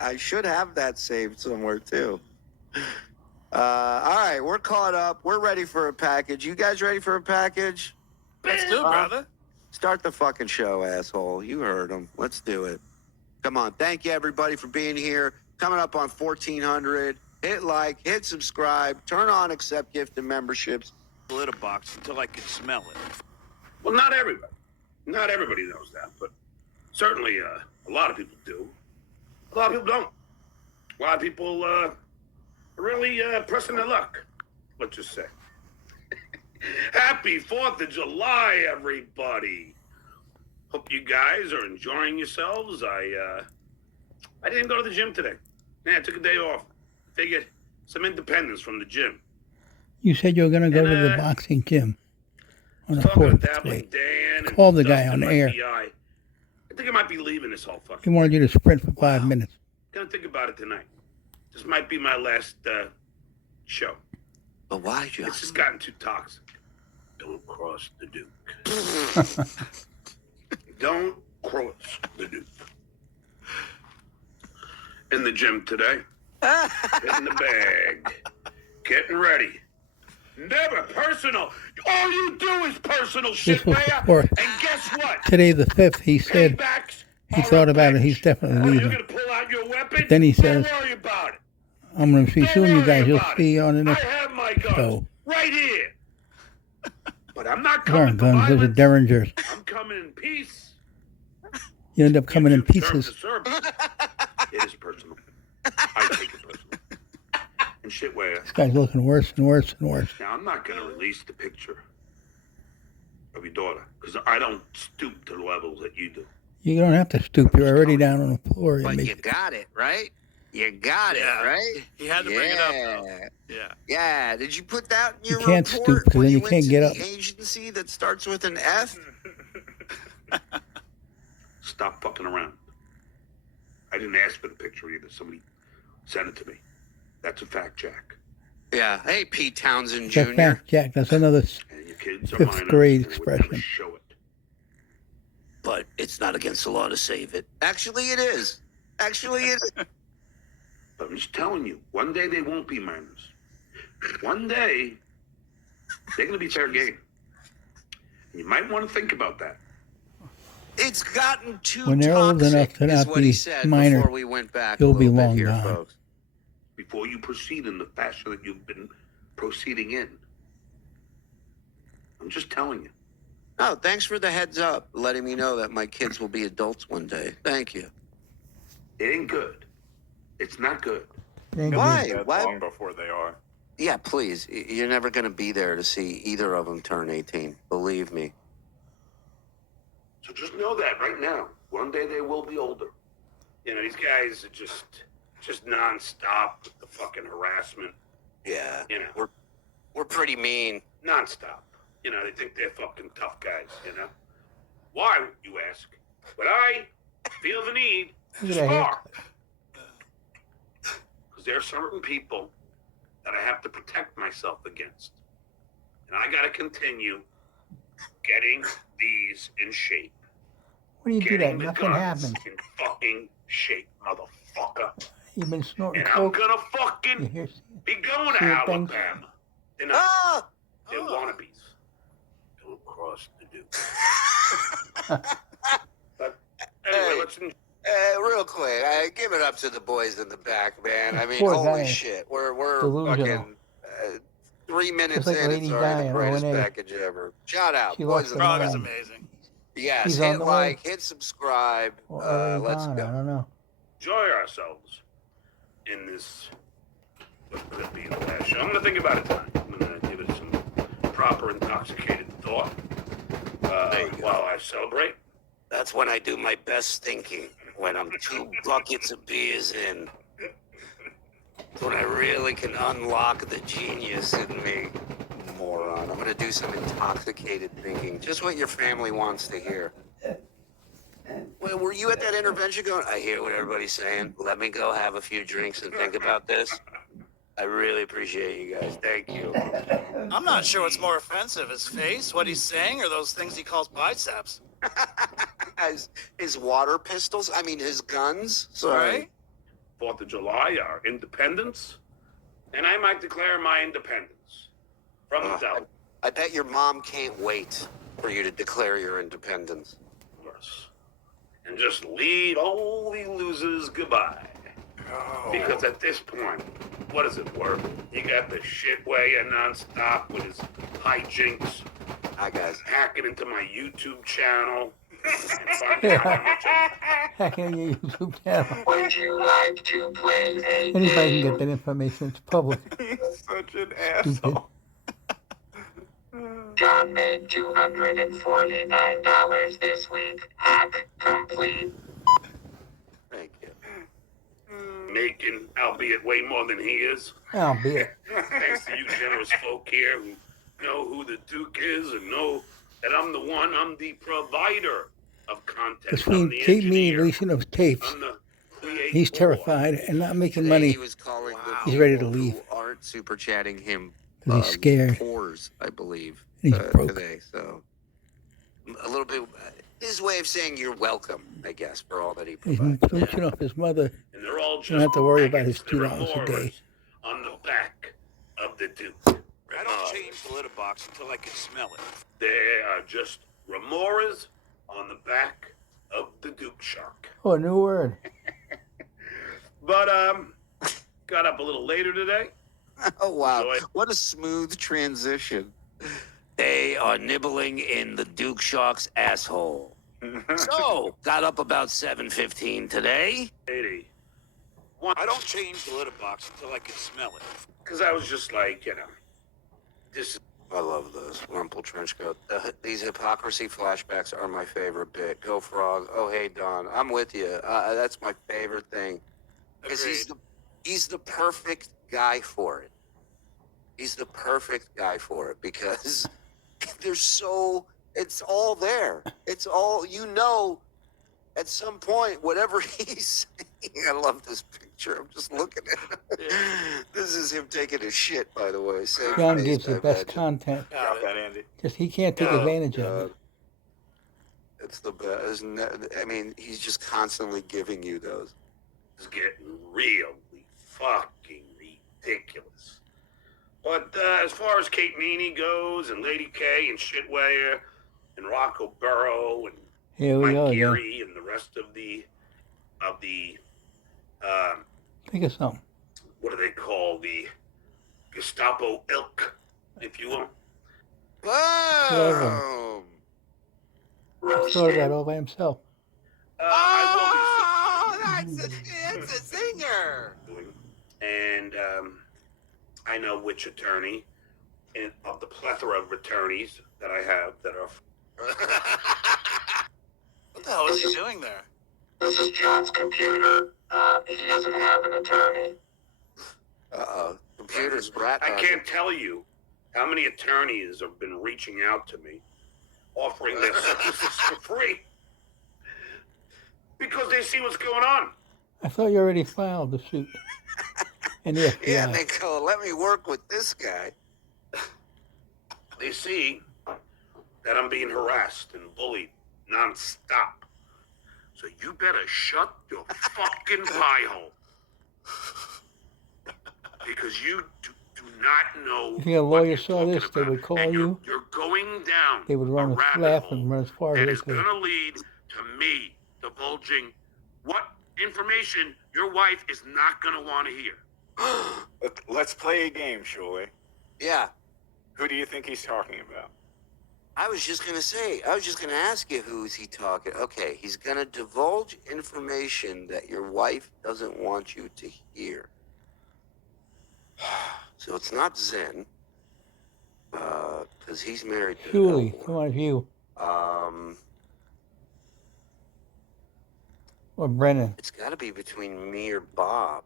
I should have that saved somewhere too. All right, we're caught up. We're ready for a package. You guys ready for a package? Let's do it, brother. Start the fucking show, asshole. You heard him. Let's do it. Come on. Thank you, everybody, for being here. Coming up on 1400. Hit like, hit subscribe, turn on accept gift and memberships. Litter box until I can smell it. Well, not everybody. Not everybody knows that, but certainly a lot of people do. A lot of people don't. A lot of people are really pressing their luck, let's just say. Happy 4th of July, everybody. Hope you guys are enjoying yourselves. I didn't go to the gym today. Yeah, I took a day off. Figured some independence from the gym. You said you were going to go to the boxing gym on the Talking to 4th Dabbling today. Dan. Call the guy on air. I think I might be leaving this whole fucking. He wanted you to sprint for 5 minutes. Gonna think about it tonight. This might be my last show. But why, John? It's just gotten too toxic. Don't cross the Duke. Don't cross the Duke. In the gym today. Hitting the bag. Getting ready. Never personal. All you do is personal shit, This was the Rhea. 4th. And guess what? Today, the 5th, he said Paybacks he are thought a about it. bitch. He's definitely You're leaving. gonna pull out your weapon? Then he says, Don't worry about it. I'm going to see Don't soon, you worry guys. You'll about see it. on the I next have my guns show. right here. But I'm not There aren't coming to guns. Those are violence. derringers. I'm coming in peace. You end up coming in Terms pieces. of service. It is personal. I take it personal. And shit where This guy's looking worse and worse and worse. now I'm not gonna release the picture of your daughter because I don't stoop to the levels that you do. You don't have to stoop. You're already down on the floor. You But make you got it, right? You got it, Yeah. right? He had to bring it up, though. Yeah. Yeah. Did you put that in your can't report stoop 'cause when then you you went can't to get the up. agency that starts with an F? Stop fucking around. I didn't ask for the picture either. Somebody sent it to me. That's a fact, Jack. Yeah. Hey, Pete Townsend that Jr. fact, Jack. That's another. And your kids are 5th minors, grade and I would never expression. show it. But it's not against the law to save it. Actually, it is. Actually, it is. But I'm just telling you, one day they won't be minors. One day, they're going to be fair game. You might want to think about that. It's gotten too When they're old enough toxic, to is not what he be said minor, before we went back he'll a be little bit long here, gone. folks. Before you proceed in the fashion that you've been proceeding in. I'm just telling you. Oh, thanks for the heads up, letting me know that my kids will be adults one day. Thank you. It ain't good. It's not good. Why? Dead Why? long before they are. Yeah, please. You're never going to be there to see either of them turn 18. Believe me. So just know that right now. One day they will be older. You know, these guys are just nonstop with the fucking harassment. Yeah. You know, We're pretty mean. nonstop. You know, they think they're fucking tough guys, you know? Why, you ask? But I feel the need to spar. Because there are certain people that I have to protect myself against. And I got to continue getting these in shape. What do you do that? Getting the Nothing guns happens. in fucking shape, motherfucker. You've been snorting And I'm coke. gonna You fucking hear? be going to see what things- Alabama. They're not. Ah! They're wannabes. Don't cross the Duke. But anyway, Hey. let's enjoy. Real quick, give it up to the boys in the back, man. I mean, Poor holy guy. shit. We're Delusional. fucking 3 minutes like in. Lady It's already Di the in greatest O&A. package ever. Shout out, She boys lost in her the Frog back. is mind. amazing. Yes, She's hit on the way. like, hit subscribe. Or already Let's gone, I go. don't know. enjoy ourselves in this. What could be the last show? I'm gonna think about it tonight. I'm gonna give it some proper intoxicated thought There you go. while I celebrate. That's when I do my best thinking. When I'm 2 buckets of beers in. It's when I really can unlock the genius in me. Moron. I'm going to do some intoxicated thinking. Just what your family wants to hear. Well, were you at that intervention going, I hear what everybody's saying. Let me go have a few drinks and think about this? I really appreciate you guys. Thank you. I'm not sure what's more offensive, his face, what he's saying, or those things he calls biceps. His water pistols? I mean, his guns? Sorry. Right? 4th of July, our independence, and I might declare my independence from the devil. I bet your mom can't wait for you to declare your independence. And just lead all the losers goodbye. Because at this point, what is it worth? You got the shitway nonstop with his hijinks. Hi, guys. Hacking into my YouTube channel. And finding out how much Hacking your YouTube channel. Would you like to play a Anybody can game? get that information. It's public. He's such an Stupid. asshole. John made $249 this week. Hack complete. Thank you. making, albeit way more than he is. Albeit. Thanks to you generous folk here who know who the Duke is and know that I'm the provider of content. Between I'm the Kate Meany engineer. releasing those tapes, I'm the creator. he's terrified and not making Today money he was calling the He's ready to people leave. who aren't super chatting him because he's scared. whores, I believe, He's broke. today. So a little bit his way of saying you're welcome, I guess, for all that he He's provides. mooching off his mother. And they're all just You don't have to worry about his maggots. $2 a day. On the back of the Duke. I don't change the litter box until I can smell it. They are just remoras on the back of the Duke Shark. Oh, a new word. But got up a little later today. Oh wow! Enjoy. What a smooth transition. They are nibbling in the Duke Shark's asshole. So got up about 7:15 today. 80. I don't change the litter box until I can smell it. Because I was just like, this is I love those rumple trench coat. These hypocrisy flashbacks are my favorite bit. Go Frog. Oh hey Don, I'm with you. That's my favorite thing. Because he's the perfect guy for it. He's the perfect guy for it because it's all there. It's all, at some point, whatever he's saying. I love this picture. I'm just looking at it. This is him taking a shit, by the way. Same John face, gives I the best imagine. content. Drop that, Andy. Just he can't take advantage of it. It's the best. Isn't that, I mean, he's just constantly giving you those. getting really fucking ridiculous. But as far as Kate Meany goes, and Lady K, and Shitware, and Rocco Burrow, and Here we Mike go again. Geary, and the rest of the Think of something. what do they call the Gestapo ilk, if you will. Boom! Started that all by himself. I That's a singer. will be doing, and I know which attorney, and of the plethora of attorneys that I have that are. What the hell is he doing there? This is John's computer. He doesn't have an attorney. Computer's rat. I can't tell you how many attorneys have been reaching out to me, offering their services for free, because they see what's going on. I thought you already filed the suit. And the FBI. Yeah, they go, let me work with this guy. They see that I'm being harassed and bullied nonstop. So you better shut your fucking pie hole. Because you do not know. If your what lawyer you're saw talking this, they about. would call And you. You're going down. They would run a as rabbit fast hole and run as far as that they is could. going to lead to me divulging what information your wife is not going to want to hear. Let's play a game, shall we? Yeah, Who do you think he's talking about? I was just going to ask you who is he talking. Okay, he's going to divulge information that your wife doesn't want you to hear. So it's not Zen, because he's married to Julie, no come one. on, you. Or Brennan. It's got to be between me or Bob.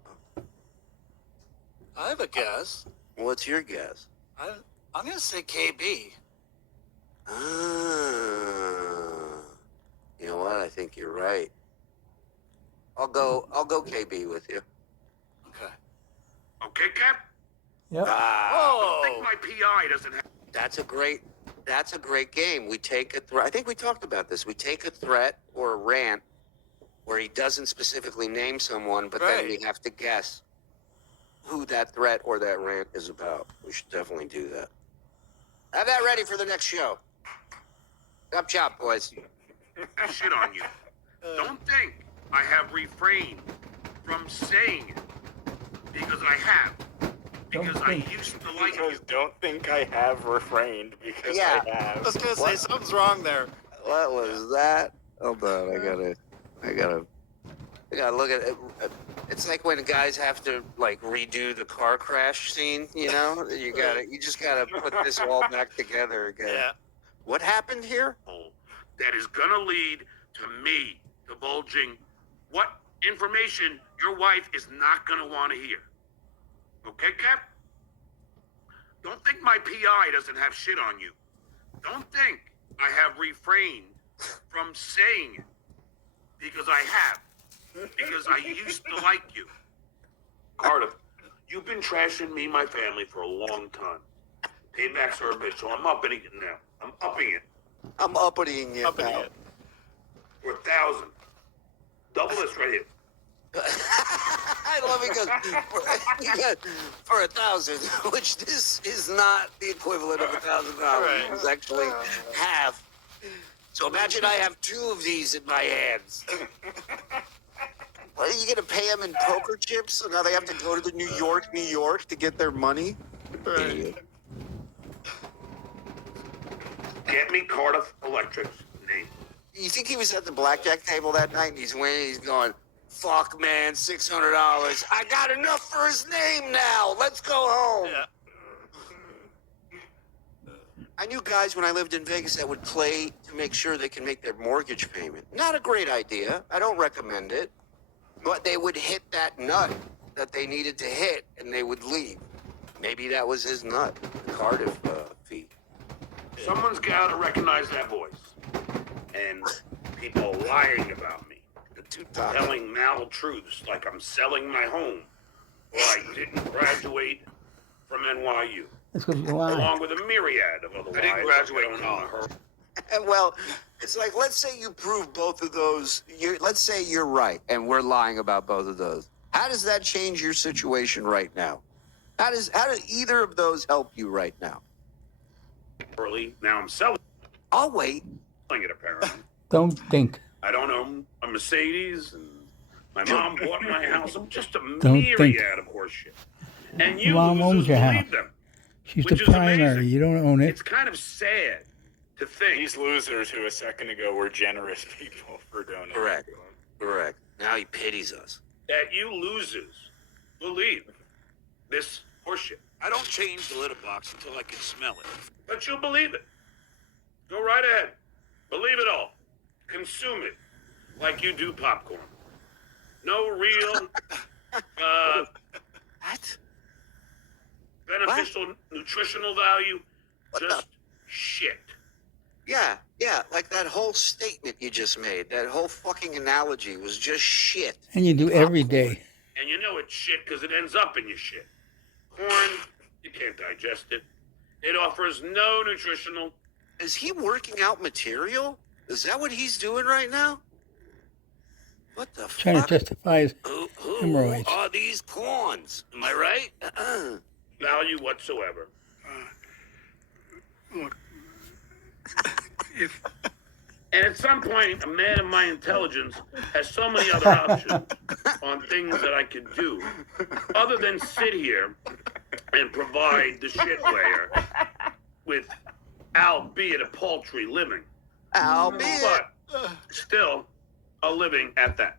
I have a guess. What's your guess? I'm gonna say KB. You know what? I think you're right. I'll go KB with you. Okay. Okay, Cap? Yep. I think Oh, my PI doesn't have. That's a great game. We take a threat. I think we talked about this. We take a threat or a rant where he doesn't specifically name someone, but then we Right. have to guess who that threat or that rant is about. We should definitely do that. Have that ready for the next show. Up chop, boys. Shit on you. Don't think I have refrained from saying it. Because I have. Because I used to like you. Because don't think I have refrained because Yeah. I I have. was gonna say something's wrong there. What was that? Hold on, I gotta look at it. It's like when guys have to like redo the car crash scene, you know? You just gotta put this all back together again. Yeah. What happened here? That is gonna lead to me divulging what information your wife is not gonna want to hear. Okay, Cap? Don't think my PI doesn't have shit on you. Don't think I have refrained from saying it. Because I have. Because I used to like you. Cardiff, you've been trashing me and my family for a long time. Payback's our bitch, so I'm upping it now. I'm upping it. I'm upping it Upping now. it. For 1,000. Double this right here. I love it because for 1,000, which this is not the equivalent of $1,000. Right. It's actually half. So imagine I have 2 of these in my hands. What, are you going to pay them in poker chips? So now they have to go to the New York to get their money? Right. Idiot. Get me Cardiff Electric's name. You think he was at the blackjack table that night and he's winning? He's going, fuck, man, $600. I got enough for his name now. Let's go home. Yeah. I knew guys when I lived in Vegas that would play to make sure they can make their mortgage payment. Not a great idea. I don't recommend it. But they would hit that nut that they needed to hit and they would leave. Maybe that was his nut, the Cardiff fee. Someone's got to recognize that voice. And people lying about me. The two-top. Telling mal-truths like I'm selling my home. Or I didn't graduate from NYU. That's because you lie. Along with a myriad of other lies. I didn't graduate I don't college. know. And well, it's like, let's say you prove both of those. Let's say you're right and we're lying about both of those. How does that change your situation right now? How does either of those help you right now? Early, now I'm selling I'll wait. it apparently. Don't think. I don't own a Mercedes, and my mom bought my house. I'm just a Don't think. myriad of horseshit. And you Mom owns losers your believe house. them. She's Which the is primary. amazing. You don't own it. It's kind of sad to think These losers who a second ago were generous people for donating. Correct. to him. Correct. Now he pities us. that you losers believe this horseshit. I don't change the litter box until I can smell it. But you believe it. Go right ahead. Believe it all. Consume it like you do popcorn. No real What? beneficial nutritional value. What Just shit. Yeah, like that whole statement you just made. That whole fucking analogy was just shit. And you do every day. And you know it's shit because it ends up in your shit. Corn, you can't digest it. It offers no nutritional. Is he working out material? Is that what he's doing right now? What the Trying fuck? to justify his Who hemorrhoids. are these corns? Am I right? Value whatsoever. Look, if And at some point, a man of my intelligence has so many other options on things that I could do other than sit here and provide the shit layer with, albeit a paltry living, Albeit. but still a living at that.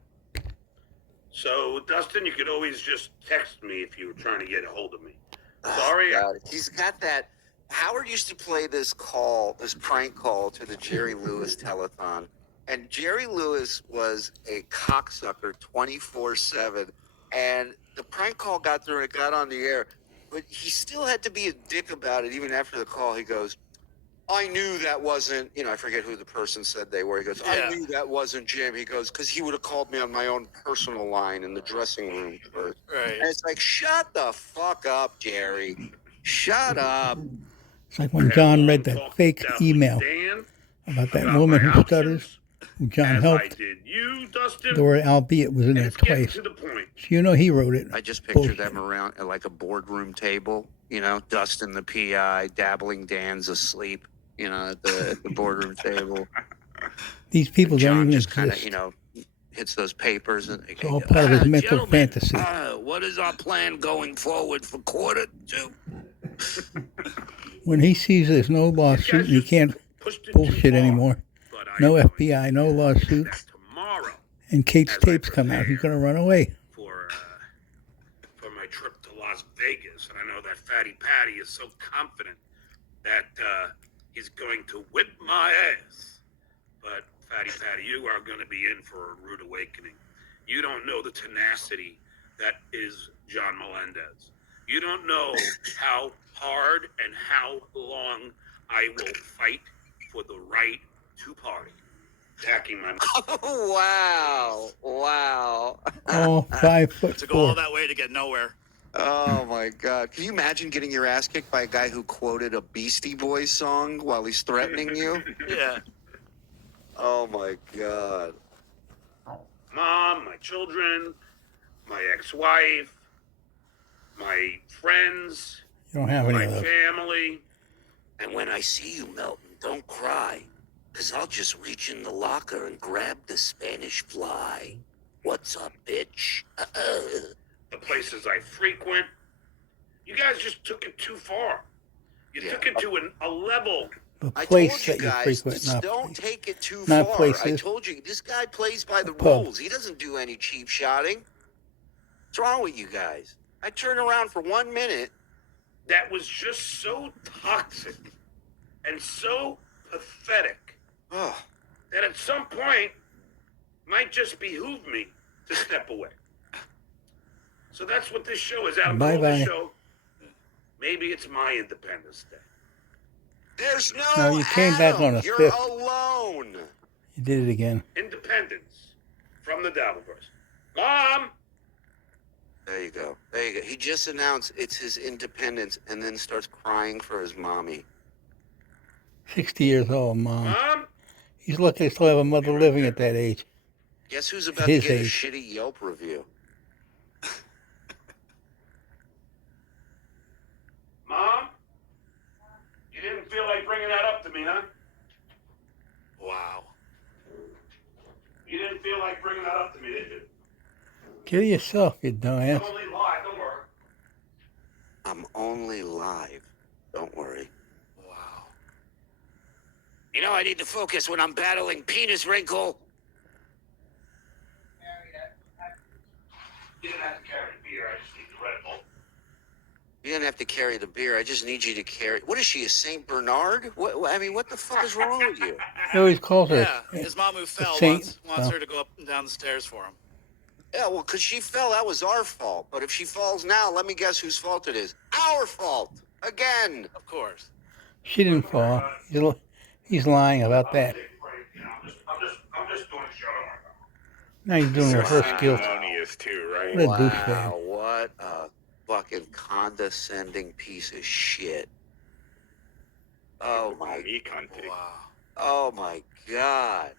So, Dustin, you could always just text me if you were trying to get a hold of me. Sorry. God, he's got that. Howard used to play this prank call to the Jerry Lewis telethon. And Jerry Lewis was a cocksucker 24/7. And the prank call got through and it got on the air. But he still had to be a dick about it even after the call. He goes, I knew that wasn't, I forget who the person said they were. He goes, I Yeah. knew that wasn't Jim. He goes, because he would have called me on my own personal line in the dressing room first. Right. And it's like, shut the fuck up, Jerry. Shut up. It's like when John read that Talk fake down email Dan about that about woman my who options. stutters. who John as I helped. did you, Dustin. The word albeit was in And there it's getting twice. to the point. So you know he wrote it. I just pictured Bullshit. them around at like a boardroom table, you know, Dustin the PI, Dabbling Dan's asleep, you know, at the boardroom table. These people don't John even just kind of, exist. you know, hits those papers and It's all part of his mental gentlemen, fantasy. What is our plan going forward for quarter two? When he sees there's no lawsuit and he can't Pushed it too bullshit far. anymore, But I no am going FBI, to no fix lawsuit, that tomorrow and Kate's as I tapes come out, he's prepare going to run away. for my trip to Las Vegas. And I know that Fatty Patty is so confident that he's going to whip my ass. But Fatty Patty, you are going to be in for a rude awakening. You don't know the tenacity that is John Melendez. You don't know how hard and how long I will fight for the right to party. Attacking my Oh, wow. Wow. All 5'4". To go all that way to get nowhere. Oh, my God. Can you imagine getting your ass kicked by a guy who quoted a Beastie Boys song while he's threatening you? Yeah. Oh, my God. mom, my children, my ex-wife, my friends, You don't have any my of those. family. And when I see you, Melton, don't cry. Because I'll just reach in the locker and grab the Spanish fly. What's up, bitch? The places I frequent. You guys just took it too far. You took it to a level. The I place told you that you guys, frequent, just not don't place. take it too Not far. I places. told you, this guy plays by the pub. rules. He doesn't do any cheap shotting. What's wrong with you guys? I turn around for 1 minute. That was just so toxic and so pathetic Oh, that at some point might just behoove me to step away. So that's what this show is. Adam called Bye-bye. this show. Maybe it's my Independence Day. there's no No, you came back Adam. on a You're 5th. alone. You did it again. Independence from the Dabbleverse. Mom! There you go. There you go. He just announced it's his independence and then starts crying for his mommy. 60 years old, Mom. Mom? He's lucky to still have a mother living at that age. Guess who's about His to get age. a shitty Yelp review? Mom? You didn't feel like bringing that up to me, huh? Wow. You didn't feel like bringing that up to me, did you? Kill yourself, you dumbass. Only lie, don't worry. I'm only live. Don't worry. Wow. You know I need to focus when I'm battling penis wrinkle. You didn't have to carry the beer, I just need the Red Bull. You didn't have to carry the beer. I just need you to carry. What is she, a Saint Bernard? I mean, what the fuck is wrong with you? He always calls her. Yeah, his mom who fell saint- wants oh. her to go up and down the stairs for him. Yeah, well, because she fell, that was our fault. But if she falls now, let me guess whose fault it is. Our fault. Again. Of course. She didn't fall. He's lying about that. I'm just doing a show. Now he's doing reverse guilt. Harmonious too, right? What a Wow, douchebag. what a fucking condescending piece of shit. Oh my, Me cunty. Wow. oh my God.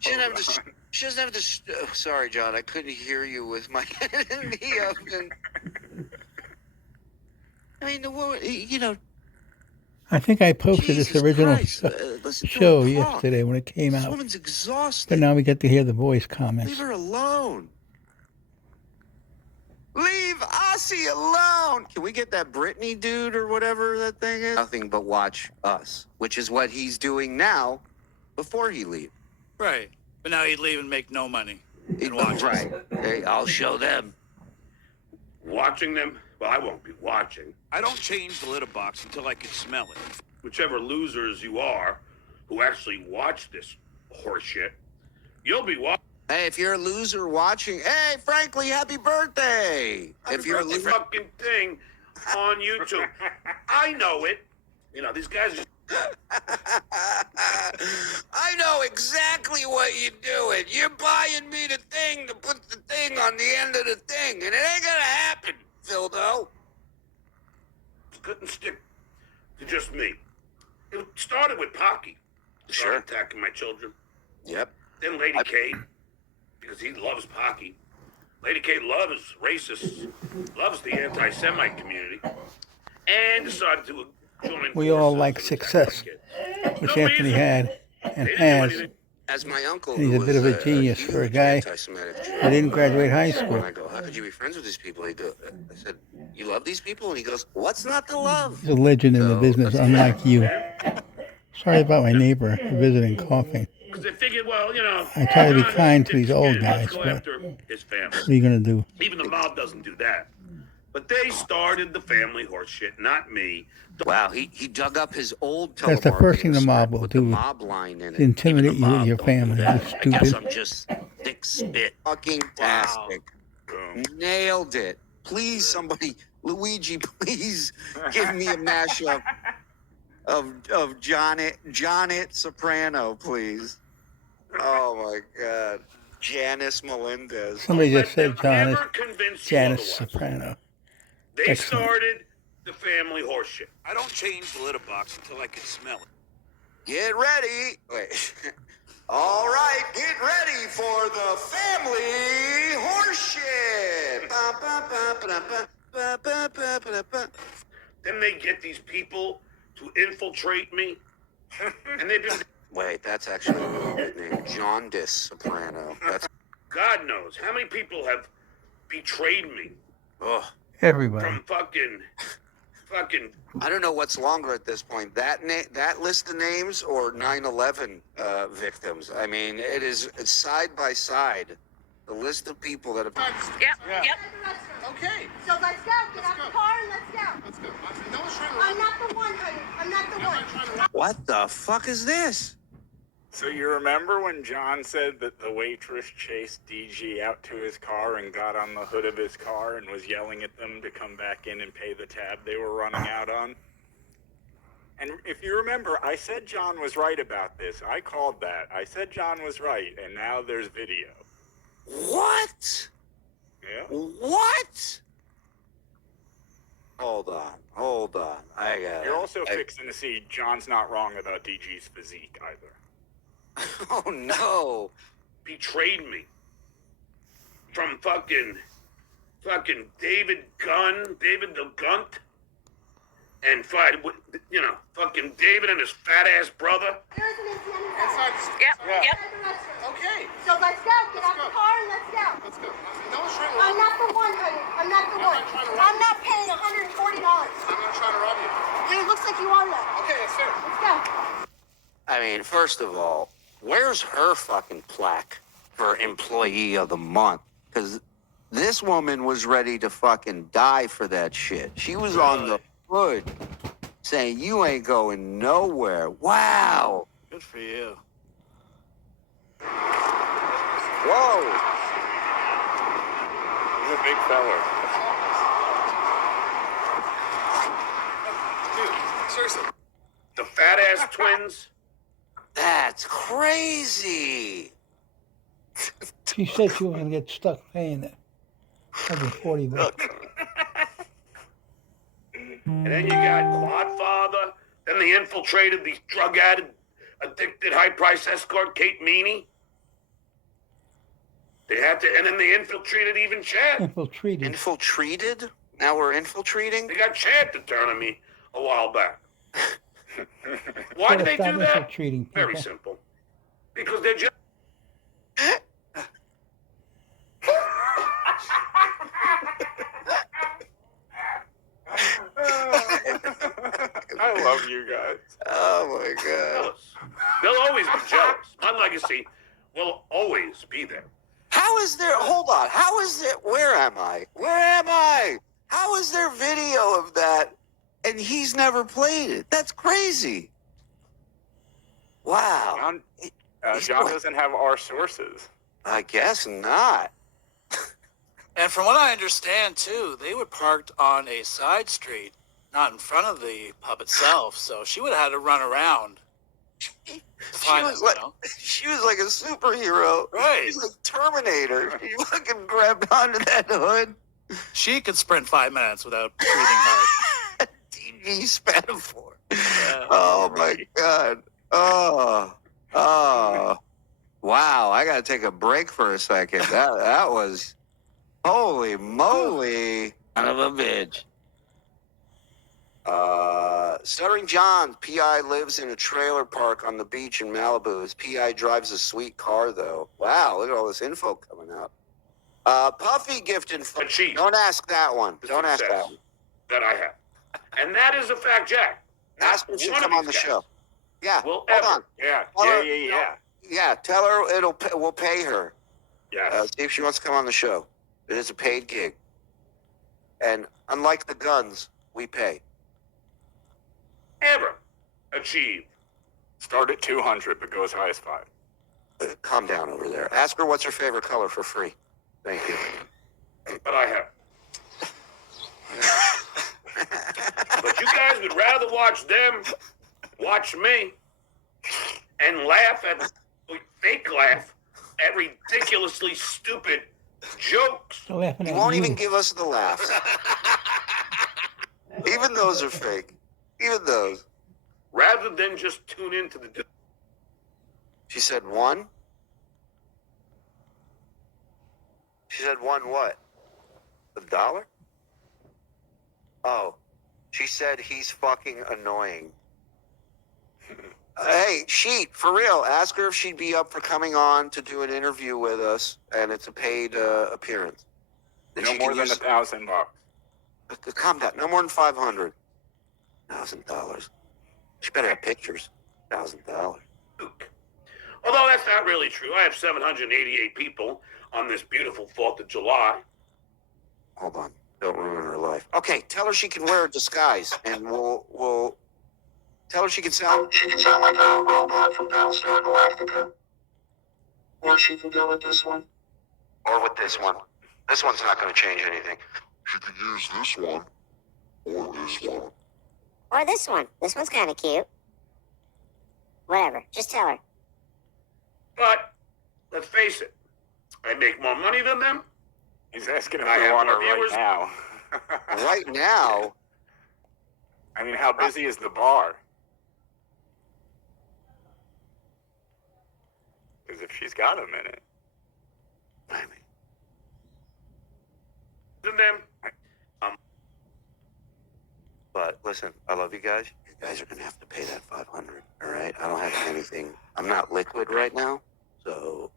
She doesn't have to. She doesn't have to. Oh, sorry, John. I couldn't hear you with my head in the oven. I mean, the woman. You know. I think I posted Jesus this original Christ, listen to show her talk. yesterday when it came This out. woman's But exhausted. now we get to hear the voice Leave comments. her alone. Leave Ossie alone. Can we get that Britney dude or whatever that thing is? Nothing but watch us, which is what he's doing now before he leaves. Right. But now he'd leave and make no money. And watch us. Right. Hey, I'll show them. Watching them? Well, I won't be watching. I don't change the litter box until I can smell it. Whichever losers you are who actually watch this horseshit, you'll be watching. Hey, if you're a loser watching, hey, frankly, happy birthday. If you're a the loser. fucking thing on YouTube. I know it. You know, these guys I know exactly what you're doing. You're buying me the thing to put the thing on the end of the thing, and it ain't gonna happen, Phildo. It couldn't stick to just me. It started with Pocky. Sure. Attacking my children. Yep. Then Lady K, because he loves Pocky. Lady K loves racists, loves the anti-Semite community, and decided to join. We all forces like and attack success, my kids. which No Anthony reason. had and They didn't do has. anything. As my uncle, He's who a bit of was a genius for a huge guy anti-Semitic Jew, who didn't graduate high when school. I go, how could you be friends with these people? I said, you love these people? And he goes, what's not to love? He's a legend in the So, business, that's- unlike you. Sorry about my neighbor visiting coughing. Because they figured, well, you know, I try to be John kind to thick these old skin, guys, let's go but after his family. what are you going to do? Even the mob doesn't do that. But they started the family horse shit, not me. Wow, he dug up his old telemarketing That's the first thing the mob script will with do, the mob line in it. intimidate Even the you and mob your don't do family, that. you I guess stupid. I'm just thick spit. Fucking tastic. Nailed it. Please, somebody, Luigi, please give me a mashup of Janet Soprano, please. Oh my God. Janice Melendez. Somebody Don't just let said them Janice, ever convince you Janice otherwise. Soprano. They Excellent. started the family horse shit. I don't change the litter box until I can smell it. Get ready. Wait. All right, get ready for the family horseshit. Then they get these people to infiltrate me. And they've been, Wait, that's actually a good name. Jaundice Soprano. That's God knows, how many people have betrayed me ugh. Everybody. from fucking. I don't know what's longer at this point. That list of names or 9/11 victims. I mean, it's side by side. The list of people that have. Yep. Okay. So let's go. Get out the car and let's go. Let's go. No one's trying to I'm not the one, honey. I'm not the one. What the fuck is this? So you remember when John said that the waitress chased DG out to his car and got on the hood of his car and was yelling at them to come back in and pay the tab they were running out on? And if you remember, I said John was right about this. I called that. I said John was right, and now there's video. What? Yeah. What? Hold on. I got. You're also fixing to see John's not wrong about DG's physique either. Oh no. betrayed me. From fucking David the Gunt, and fucking David and his fat ass brother. There's an incident Inside. Yep. Okay. So let's go. Get out the car and let's go. Let's go. No one's trying to I'm rob you. not the one, honey. I'm not the one. not trying to rob I'm not paying $140. I'm not trying to rob you. And it looks like you are though. Okay, that's fair. Let's go. I mean, first of all, where's her fucking plaque for Employee of the Month? Because this woman was ready to fucking die for that shit. She was on the hood saying, you ain't going nowhere. Wow. Good for you. Whoa. He's a big fella. Dude, seriously. The fat ass twins. That's crazy. She said she was going to get stuck paying it. $140. And then you got Quadfather. Then they infiltrated the addicted, high-priced escort, Kate Meany. They had to, and then they infiltrated even Chad. Infiltrated. Infiltrated? Now we're infiltrating? They got Chad to turn on me a while back. Why did they Stop do that? infiltrating people. Very simple. Because they're just. I love you guys. Oh my God. Jealous. They'll always be jealous. My legacy will always be there. How is there, hold on, how is there, where am I? How is there video of that and he's never played it? That's crazy. Wow. John, John doesn't have our sources. I guess not. And from what I understand, too, they were parked on a side street not in front of the pub itself, so she would have had to run around. She Find was it, like, you know? she was like a superhero. Right. She's like Terminator. She fucking grabbed onto that hood. She could sprint 5 minutes without breathing hard. TV Spatafor. Yeah. Oh my god. Oh. Wow. I gotta take a break for a second. That was holy moly. Son of a bitch. Stuttering John, PI lives in a trailer park on the beach in Malibu. His PI drives a sweet car, though. Wow, look at all this info coming out. Puffy gifted. Achieve. Don't ask that one. The Don't ask that success one. that I have. And that is a fact, Jack. Not Ask her to one of come on these the guys show. Yeah, will hold ever. on. Yeah, Tell her- yeah. Yeah, tell her we'll pay her. Yes. See if she wants to come on the show. It is a paid gig. And unlike the guns, we pay. Ever achieve. Start at 200, but go as high as 5. Calm down over there. Ask her what's her favorite color for free. Thank you. But I have. But you guys would rather watch them watch me and laugh at fake laugh at ridiculously stupid jokes. They're laughing He at won't you. even give us the laughs. Even those are fake. Even those. Rather than just tune into the. She said one. She said one what? $1? Oh. She said he's fucking annoying. Hey, Sheet, for real, ask her if she'd be up for coming on to do an interview with us, and it's a paid appearance. Then No she more can than use- $1,000. Calm down. No more than $500,000. She better have pictures. $1,000. Although that's not really true. I have 788 people on this beautiful 4th of July. Hold on. Don't ruin her life. Okay, tell her she can wear a disguise, and we'll tell her she can sound. She can sound like a robot from Battlestar Galactica. Or she can go with this one. Or with this one. This one's not going to change anything. She could use this one. Or this one. Or this one. This one's kind of cute. Whatever. Just tell her. But let's face it, I make more money than them. He's asking if I we have want her more right viewers. now. Right now, I mean, how busy is the bar? Because if she's got a minute. I mean, Than them. but listen, I love you guys. You guys are going to have to pay that $500. All right? I don't have anything. I'm not liquid right now, so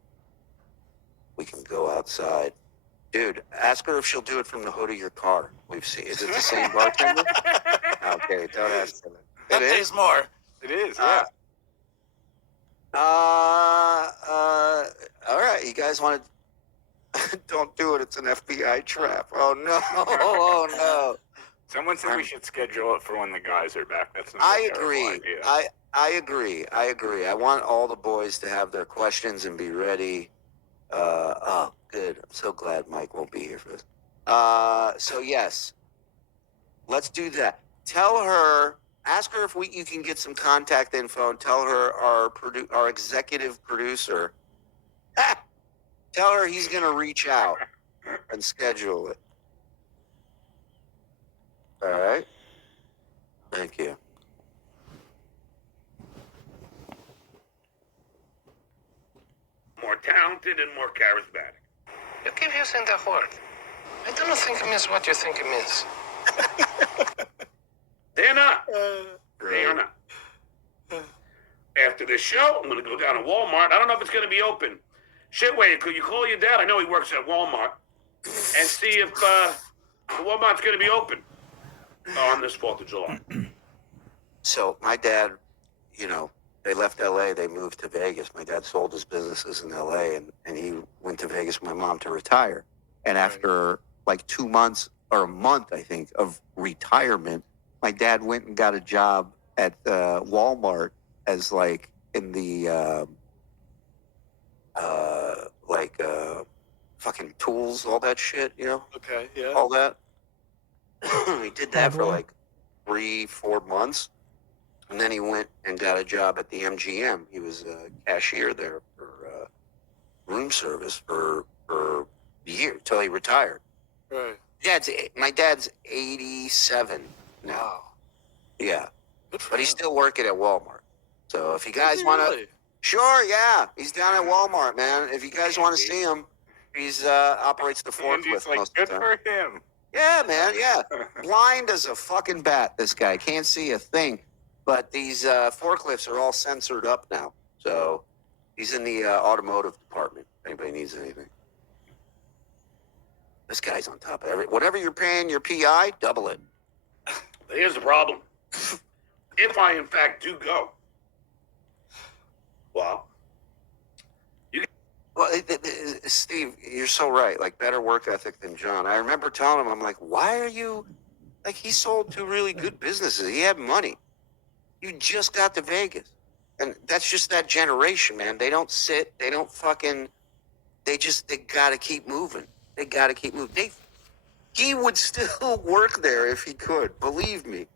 we can go outside. Dude, ask her if she'll do it from the hood of your car. We've seen. Is it the same bartender? Okay, don't ask her. That It pays more. It is, yeah. All right. You guys want to? Don't do it. It's an FBI trap. Oh no! Oh no! Someone said we should schedule it for when the guys are back. That's not a I terrible agree. idea. I agree. I agree. I want all the boys to have their questions and be ready. Oh, good. I'm so glad Mike won't be here for this. So yes, let's do that. Tell her. Ask her if you can get some contact info, and tell her our executive producer. Tell her he's gonna reach out and schedule it. All right. Thank you. More talented and more charismatic. You keep using that word. I don't think it means what you think it means. They're not. They are not. After this show, I'm going to go down to Walmart. I don't know if it's going to be open. Shitway, could you call your dad? I know he works at Walmart. And see if the Walmart's going to be open on this 4th of July. So my dad, they left L.A. They moved to Vegas. My dad sold his businesses in L.A. and he went to Vegas with my mom to retire. And after like 2 months or a month, I think, of retirement, my dad went and got a job at Walmart as like in the fucking tools, all that shit, Okay, yeah. all that. He did that for Hardware. like 3-4 months. And then he went and got a job at the MGM. He was a cashier there for room service for a year till he retired. Right. My dad's 87 now. Wow. Yeah, Good for but he's him. still working at Walmart. So if you Is guys he want to, really? sure, yeah, he's down at Walmart, man. If you guys want to see him, he's operates the And he's forklift like, most good of the time. for him. Yeah, man, yeah. Blind as a fucking bat, this guy. Can't see a thing. But these forklifts are all censored up now. So he's in the automotive department, if anybody needs anything. This guy's on top of everything. Whatever you're paying your PI, double it. But here's the problem. If I, in fact, do go, well, Well, Steve, you're so right. Like, better work ethic than John. I remember telling him, I'm like, why are you... Like, he sold 2 really good businesses. He had money. You just got to Vegas. And that's just that generation, man. They don't sit. They don't fucking... They got to keep moving. They got to keep moving. He would still work there if he could. Believe me.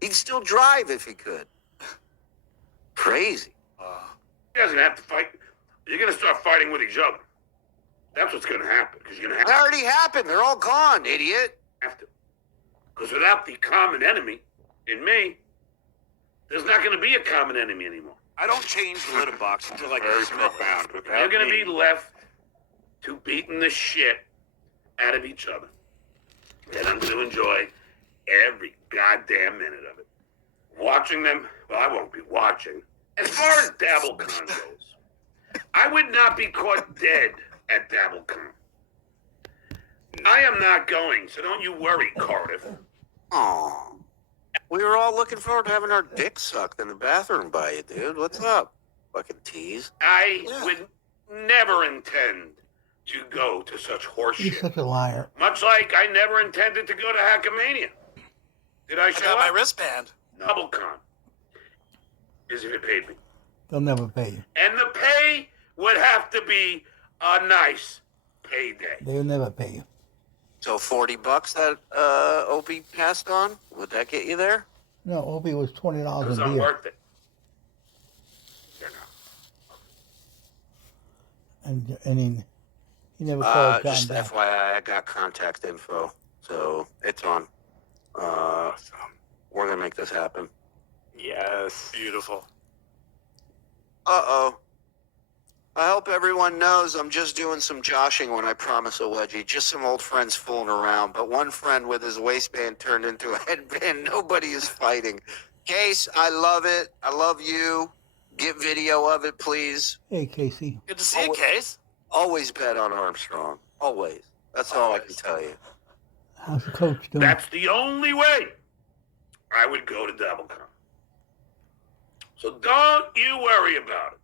He'd still drive if he could. Crazy. you guys are going to have to fight. You're going to start fighting with each other. That's what's going to happen. Because you're going to It have already happened. They're all gone, idiot. to. Because without the common enemy in me, there's not going to be a common enemy anymore. I don't change the litter box until I Very can smell profound. it. You're going to be left to beating the shit out of each other. And I'm going to enjoy every goddamn minute of it. Watching them, well, I won't be watching. As far as DabbleCon goes, I would not be caught dead at DabbleCon. I am not going, so don't you worry, Cardiff. Aw. We were all looking forward to having our dick sucked in the bathroom by you, dude. What's up? Fucking tease. I would never intend to go to such He's horseshit. such a liar. Much like I never intended to go to Hackamania. Did I I show got my up? wristband. DoubleCon. Is if it paid me. They'll never pay you. And the pay would have to be a nice payday. They'll never pay you. So $40 that Opie passed on? Would that get you there? No, Opie was $20 Because a I'm beer. worth it. And he never called John Just back. FYI, I got contact info. So it's on. We're going to make this happen. Yes. Beautiful. Uh-oh. I hope everyone knows I'm just doing some joshing when I promise a wedgie. Just some old friends fooling around. But one friend with his waistband turned into a headband. Nobody is fighting. Case, I love it. I love you. Get video of it, please. Hey, Casey. Good to see you, Case. Always bet on Armstrong. Always. That's all I can Always. tell you. How's the coach doing? That's the only way I would go to DoubleCon. So don't you worry about it.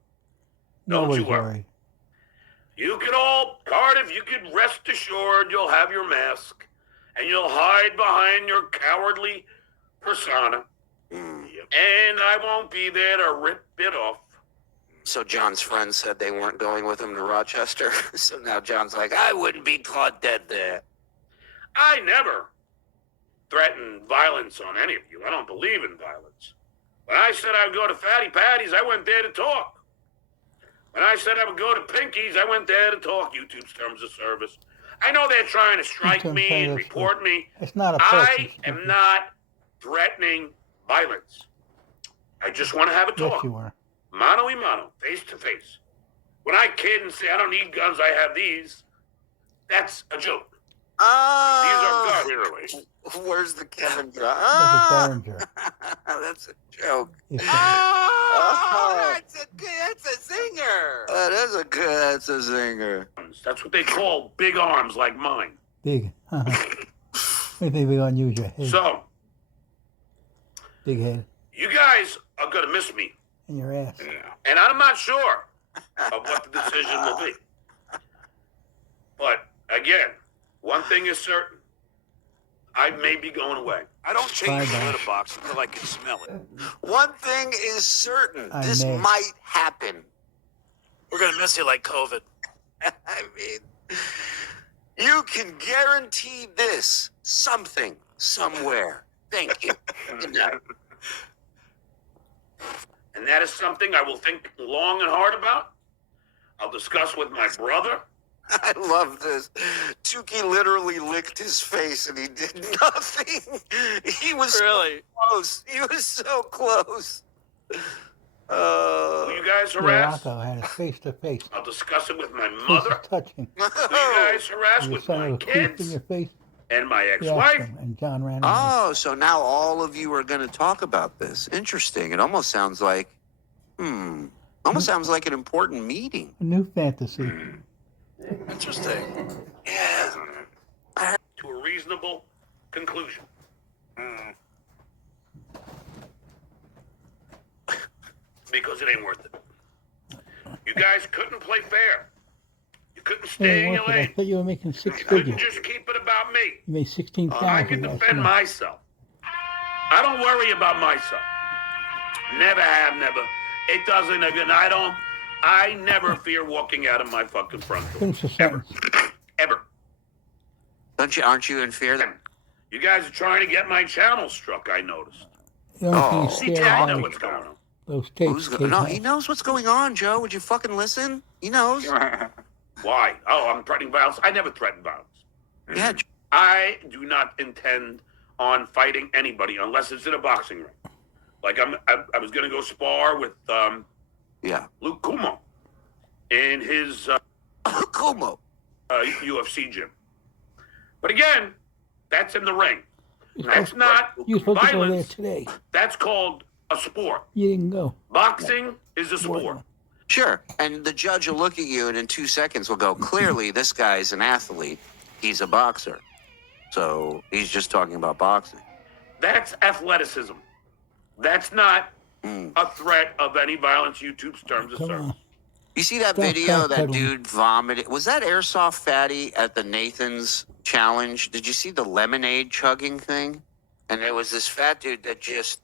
Don't Nobody's you worry. worried. You can all, Cardiff, you can rest assured you'll have your mask and you'll hide behind your cowardly persona. And I won't be there to rip it off. So John's friends said they weren't going with him to Rochester. So now John's like, I wouldn't be caught dead there. I never threaten violence on any of you. I don't believe in violence. When I said I would go to Fatty Patty's, I went there to talk. When I said I would go to Pinky's, I went there to talk YouTube's terms of service. I know they're trying to strike Terms me of and service. report me. It's not a person. I am not threatening violence. I just want to have a Yes, talk. you are. Mano y mano, face to face. When I kid and say I don't need guns, I have these, that's a joke. Oh, These are guns. Clearly. Where's the Kevin John? That's a Ah, Derringer. that's a joke. If Oh, That's a zinger. That's a zinger. That's what they call big arms like mine. big. Maybe we're going to use your head. So, Big head. you guys are going to miss me. And your ass. And I'm not sure of what the decision will be. But, again, one thing is certain. I may be going away. I don't change the Bye-bye. litter box until I can smell it. One thing is certain. I This may. might happen. We're going to miss you like COVID. I mean, you can guarantee this. Something, somewhere. Thank you. Good night. And that is something I will think long and hard about. I'll discuss with my brother. I love this. Tukey literally licked his face and he did nothing. He was Really? so close. He was so close. Will you guys Yeah, harass? Rocco had a face-to-face. I'll discuss it with my Face mother. is touching. Will you guys harass Your with son my had a creep in kids your face. and my He asked ex-wife? him, and John ran away. Oh, so now all of you are going to talk about this. Interesting. It almost sounds like, almost sounds like an important meeting. A new fantasy. Interesting. Yeah. To a reasonable conclusion. Because it ain't worth it. You guys couldn't play fair. You couldn't stay in your I lane. thought you were making You six couldn't figures. just keep it about me. You made 16,000. I can last defend month. myself. I don't worry about myself. Never have, never. It doesn't even, I never fear walking out of my fucking front door. Finish the sentence. Ever. Aren't you in fear that You guys are trying to get my channel struck, I noticed. The only thing Oh. he's See, scared I know about what's is going on. those tapes. Kate No, has. he knows what's going on, Joe. Would you fucking listen? He knows. Why? Oh, I'm threatening violence. I never threaten violence. Yeah. I do not intend on fighting anybody unless it's in a boxing ring. Like I was going to go spar with Yeah. Luke Kumo in his Como. UFC gym. But again, that's in the ring. You're That's supposed- not You were supposed to go there violence. today. That's called a sport. You didn't go. Boxing is a sport. Sure. And the judge will look at you and in 2 seconds will go, clearly this guy's an athlete. He's a boxer. So he's just talking about boxing. That's athleticism. That's not Mm. a threat of any violence. YouTube's terms of Come service. on. You see that Stop video, that backpedaling. dude vomited? Was that Airsoft Fatty at the Nathan's challenge? Did you see the lemonade chugging thing? And there was this fat dude that just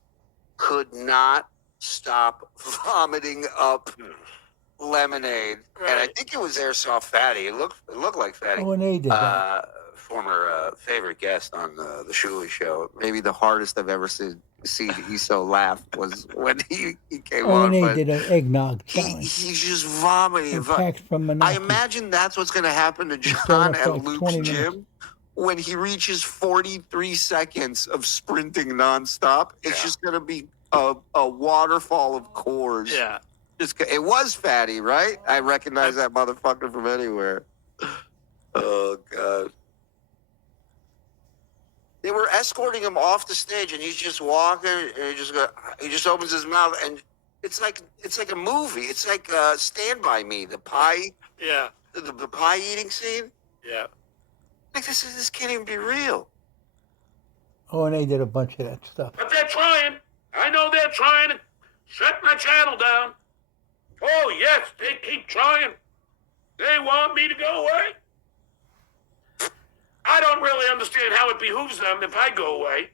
could not stop vomiting up lemonade. And I Right. think it was Airsoft Fatty. It looked like Fatty. Oh, and they did that. Former favorite guest on the Shuli show. Maybe the hardest I've ever seen he so laughed was when he came Oh, on. and they But did an eggnog he, challenge. he's just vomiting. And Pax from I Monopoly. imagine that's what's going to happen to stayed John up for at like Luke's 20 gym minutes. when he reaches 43 seconds of sprinting nonstop. It's Yeah. just going to be a waterfall of cores. Yeah. It was Fatty, right? I recognize that motherfucker from anywhere. Oh, God. They were escorting him off the stage, and he's just walking, and he just opens his mouth, and it's like a movie. It's like Stand By Me, the pie eating scene. Yeah. Like this can't even be real. Oh, and they did a bunch of that stuff. But they're trying. I know they're trying to shut my channel down. Oh, yes, they keep trying. They want me to go away. I don't really understand how it behooves them if I go away.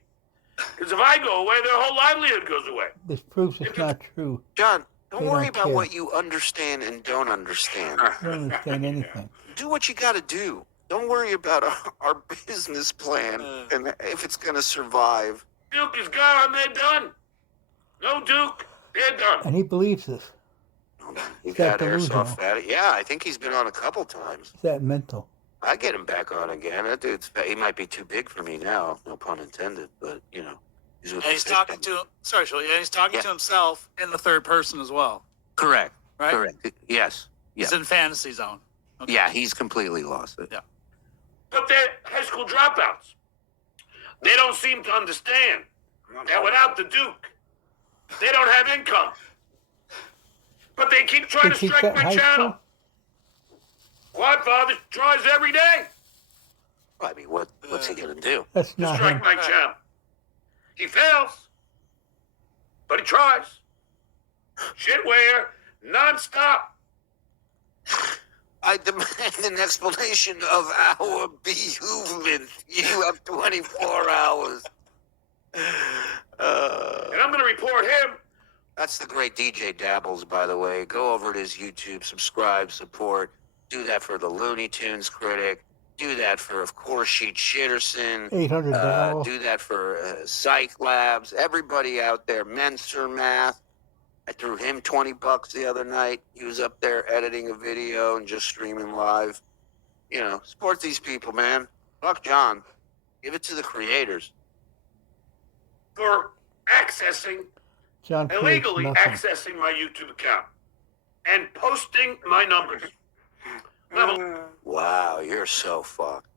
Because if I go away, their whole livelihood goes away. This proves it's not true. John, don't They worry don't about care. what you understand and don't understand. I don't understand anything. Do what you got to do. Don't worry about our business plan and if it's going to survive. Duke is gone. They're done. No Duke. They're done. And he believes this. You Is that got delusional? Airsoft Fatty. Yeah, I think he's been on a couple times. Is that mental? I get him back on again. That dude's he might be too big for me now, no pun intended. But he's with And the he's big talking guys. to sorry, Shirley, and he's talking Yeah. to himself in the third person as well. Correct. Right? Correct. Yes. He's in fantasy zone. Okay. Yeah, he's completely lost it. Yeah. But they're high school dropouts. They don't seem to understand that without the Duke, they don't have income. But they keep trying to Did he strike cut my high channel. school? Quadfather tries every day I mean, what's he gonna do? That's to not strike him. my channel. He fails, but he tries. Shitware, nonstop. I demand an explanation of our behoovement. You have 24 hours. And I'm going to report him. That's the great DJ Dabbles, by the way. Go over to his YouTube, subscribe, support. Do that for the Looney Tunes critic. Do that for, of course, Sheet Shitterson. $800. Do that for Psych Labs. Everybody out there, Menser Math. I threw him $20 the other night. He was up there editing a video and just streaming live. You know, support these people, man. Fuck John. Give it to the creators. For accessing, John creates illegally nothing. accessing my YouTube account and posting my numbers. Wow, you're so fucked.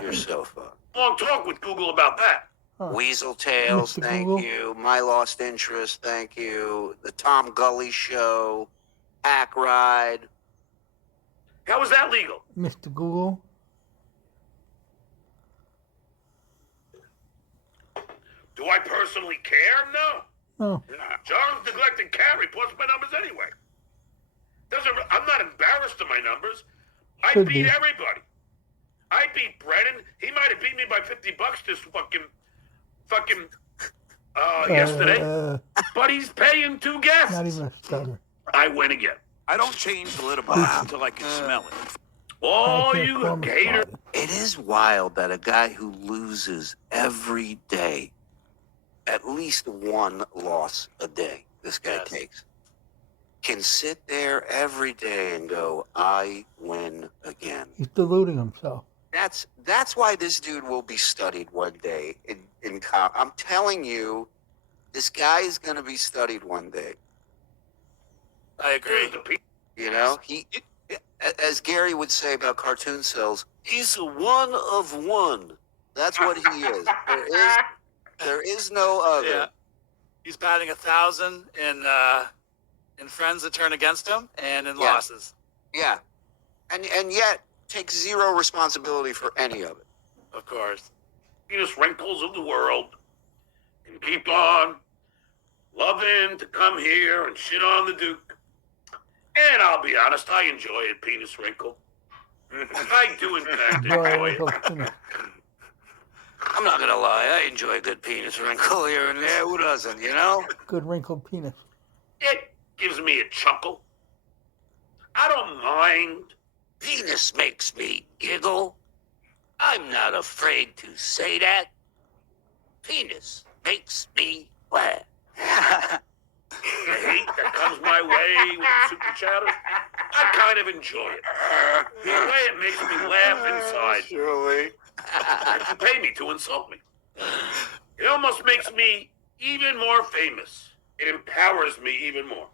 You're so fucked. Long talk with Google about that. Huh. Weasel Tales, Mr. thank Google? you. My Lost Interest, thank you. The Tom Gully Show, Hack Ride. How is that legal? Mr. Google. Do I personally care? No. Oh, John's neglected cat reports my numbers anyway. I'm not embarrassed of my numbers. I Should beat be. everybody. I beat Brennan. He might have beat me by $50 this fucking yesterday. But he's paying 2 guests. not even a stutter. I win again. I don't change the litter box until I can smell it. Oh, I can't you form a hater. thought. It is wild that a guy who loses every day, at least one loss a day, this guy Yes. takes, can sit there every day and go, I win again. He's deluding himself. That's why this dude will be studied one day in I'm telling you, this guy is going to be studied one day. I agree. You know, as Gary would say about cartoon cells, he's a one of one. That's what he is. There is no other. Yeah. He's batting 1,000 in friends that turn against him and in Yeah. losses. Yeah, and yet takes zero responsibility for any of it. Of course. Penis wrinkles of the world and keep on loving to come here and shit on the Duke. And I'll be honest, I enjoy it, penis wrinkle. I do, in fact, Enjoy a enjoy wrinkle it. penis. I'm not gonna lie, I enjoy a good penis wrinkle here and there. Who doesn't, you know? Good wrinkled penis. It gives me a chuckle. I don't mind. Penis makes me giggle. I'm not afraid to say that. Penis makes me laugh. The hate that comes my way with the super chatter, I kind of enjoy it. The way it makes me laugh inside. Surely. You pay me to insult me. It almost makes me even more famous. It empowers me even more.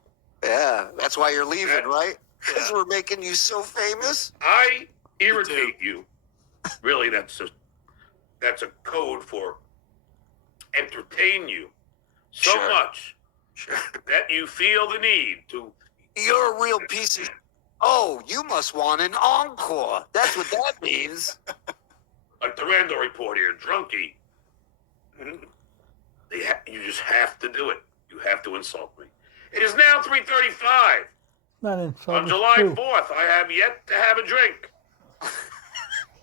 Yeah, that's why you're leaving, Yeah. right? Because we're making you so famous. I irritate you. Really, that's a code for entertain you so Sure. much Sure. that you feel the need to. You're a real piece of. Oh, you must want an encore. That's what that means. Like the Randall report here, drunkie. You just have to do it. You have to insult me. It is now 3:35 Not insult. on it's July true. 4th. I have yet to have a drink.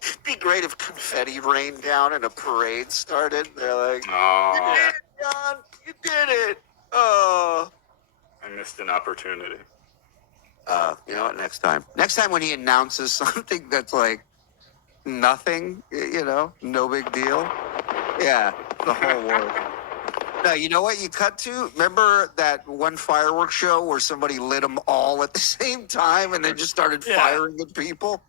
It'd be great if confetti rained down and a parade started. They're like, Oh, "You did it, John. You did it." Oh. I missed an opportunity. You know what? Next time when he announces something that's like nothing, you know, no big deal. Yeah, the whole world. No, you know what you cut to? Remember that one fireworks show where somebody lit them all at the same time and then just started Yeah. firing at people?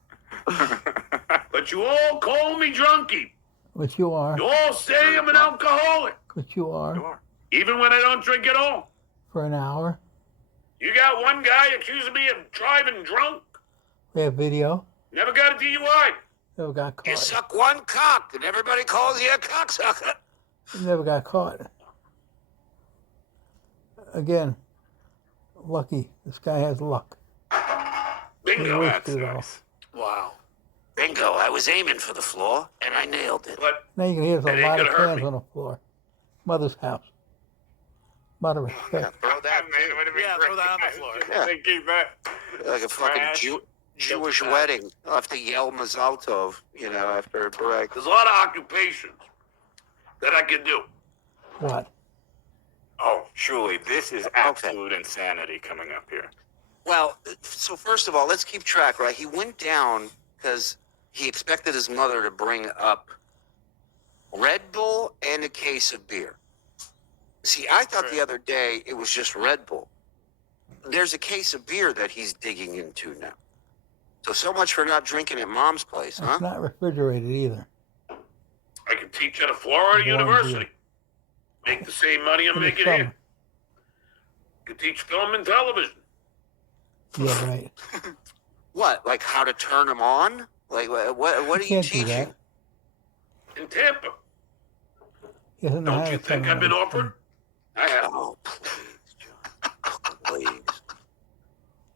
But you all call me drunkie. Which you are. You all say I'm an alcoholic, Which you are. even when I don't drink at all. For an hour. You got one guy accusing me of driving drunk. We have video. Never got a DUI. Never got You caught. suck one cock and everybody calls you a cocksucker. Never got caught. Again, lucky. This guy has luck. Bingo. He That's wasted it all. nice. Wow. Bingo, I was aiming for the floor and I nailed it. But Now you can hear there's That a ain't lot of gonna hurt cans me. on the floor. Mother's house. Mother respect. Throw that Man, it would have been Yeah, great. throw that on the floor. Yeah. Thinking that. Like a fucking Trash. Jewish Guilty wedding. I'll have to yell Mazal Tov, you know, after a break. there's a lot of occupations that I can do. What? Oh, surely this is absolute insanity coming up here. Well, so first of all, let's keep track, right? He went down because he expected his mother to bring up Red Bull and a case of beer. See, I thought the other day it was just Red Bull. There's a case of beer that he's digging into now. So much for not drinking at Mom's place, huh? It's not refrigerated either. I can teach at a Florida Warm university. Make the same money I'm In the making summer. here. Can teach film and television. Yeah, right. What? Like how to turn them on? Like what are you Can't do teaching? that. In Tampa. He doesn't know how Don't to you think turn I've been on. offered? I have. Oh, please, John. Please.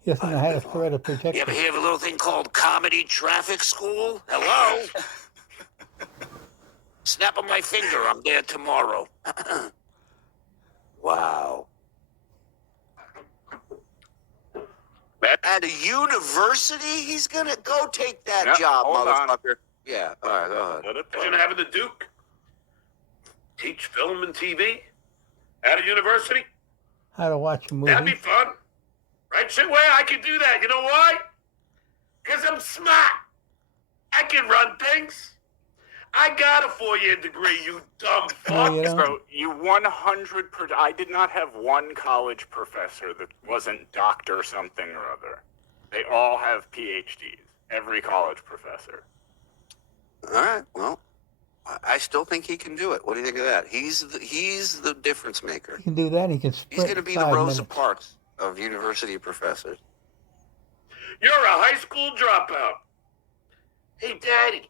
He doesn't know how to thread a You protector. ever hear of a little thing called comedy traffic school? Hello? Snap of my finger, I'm there tomorrow. Wow. At a university, he's gonna go take that Yep, job, hold on. motherfucker. Yeah, all right, go ahead. Let it play. Imagine having the Duke teach film and TV at a university. How to watch a That'd be movie. fun. Right, Shitway? I can do that. You know why? Because I'm smart. I can run things. I got a 4-year degree, you dumb No, fuck. you don't. So you 100%. I did not have one college professor that wasn't doctor something or other. They all have PhDs. Every college professor. All right, well, I still think he can do it. What do you think of that? He's the difference maker. He can do that. He can sprint He's going to be the 5 Rosa minutes. Parks of university professors. You're a high school dropout. Hey, Daddy,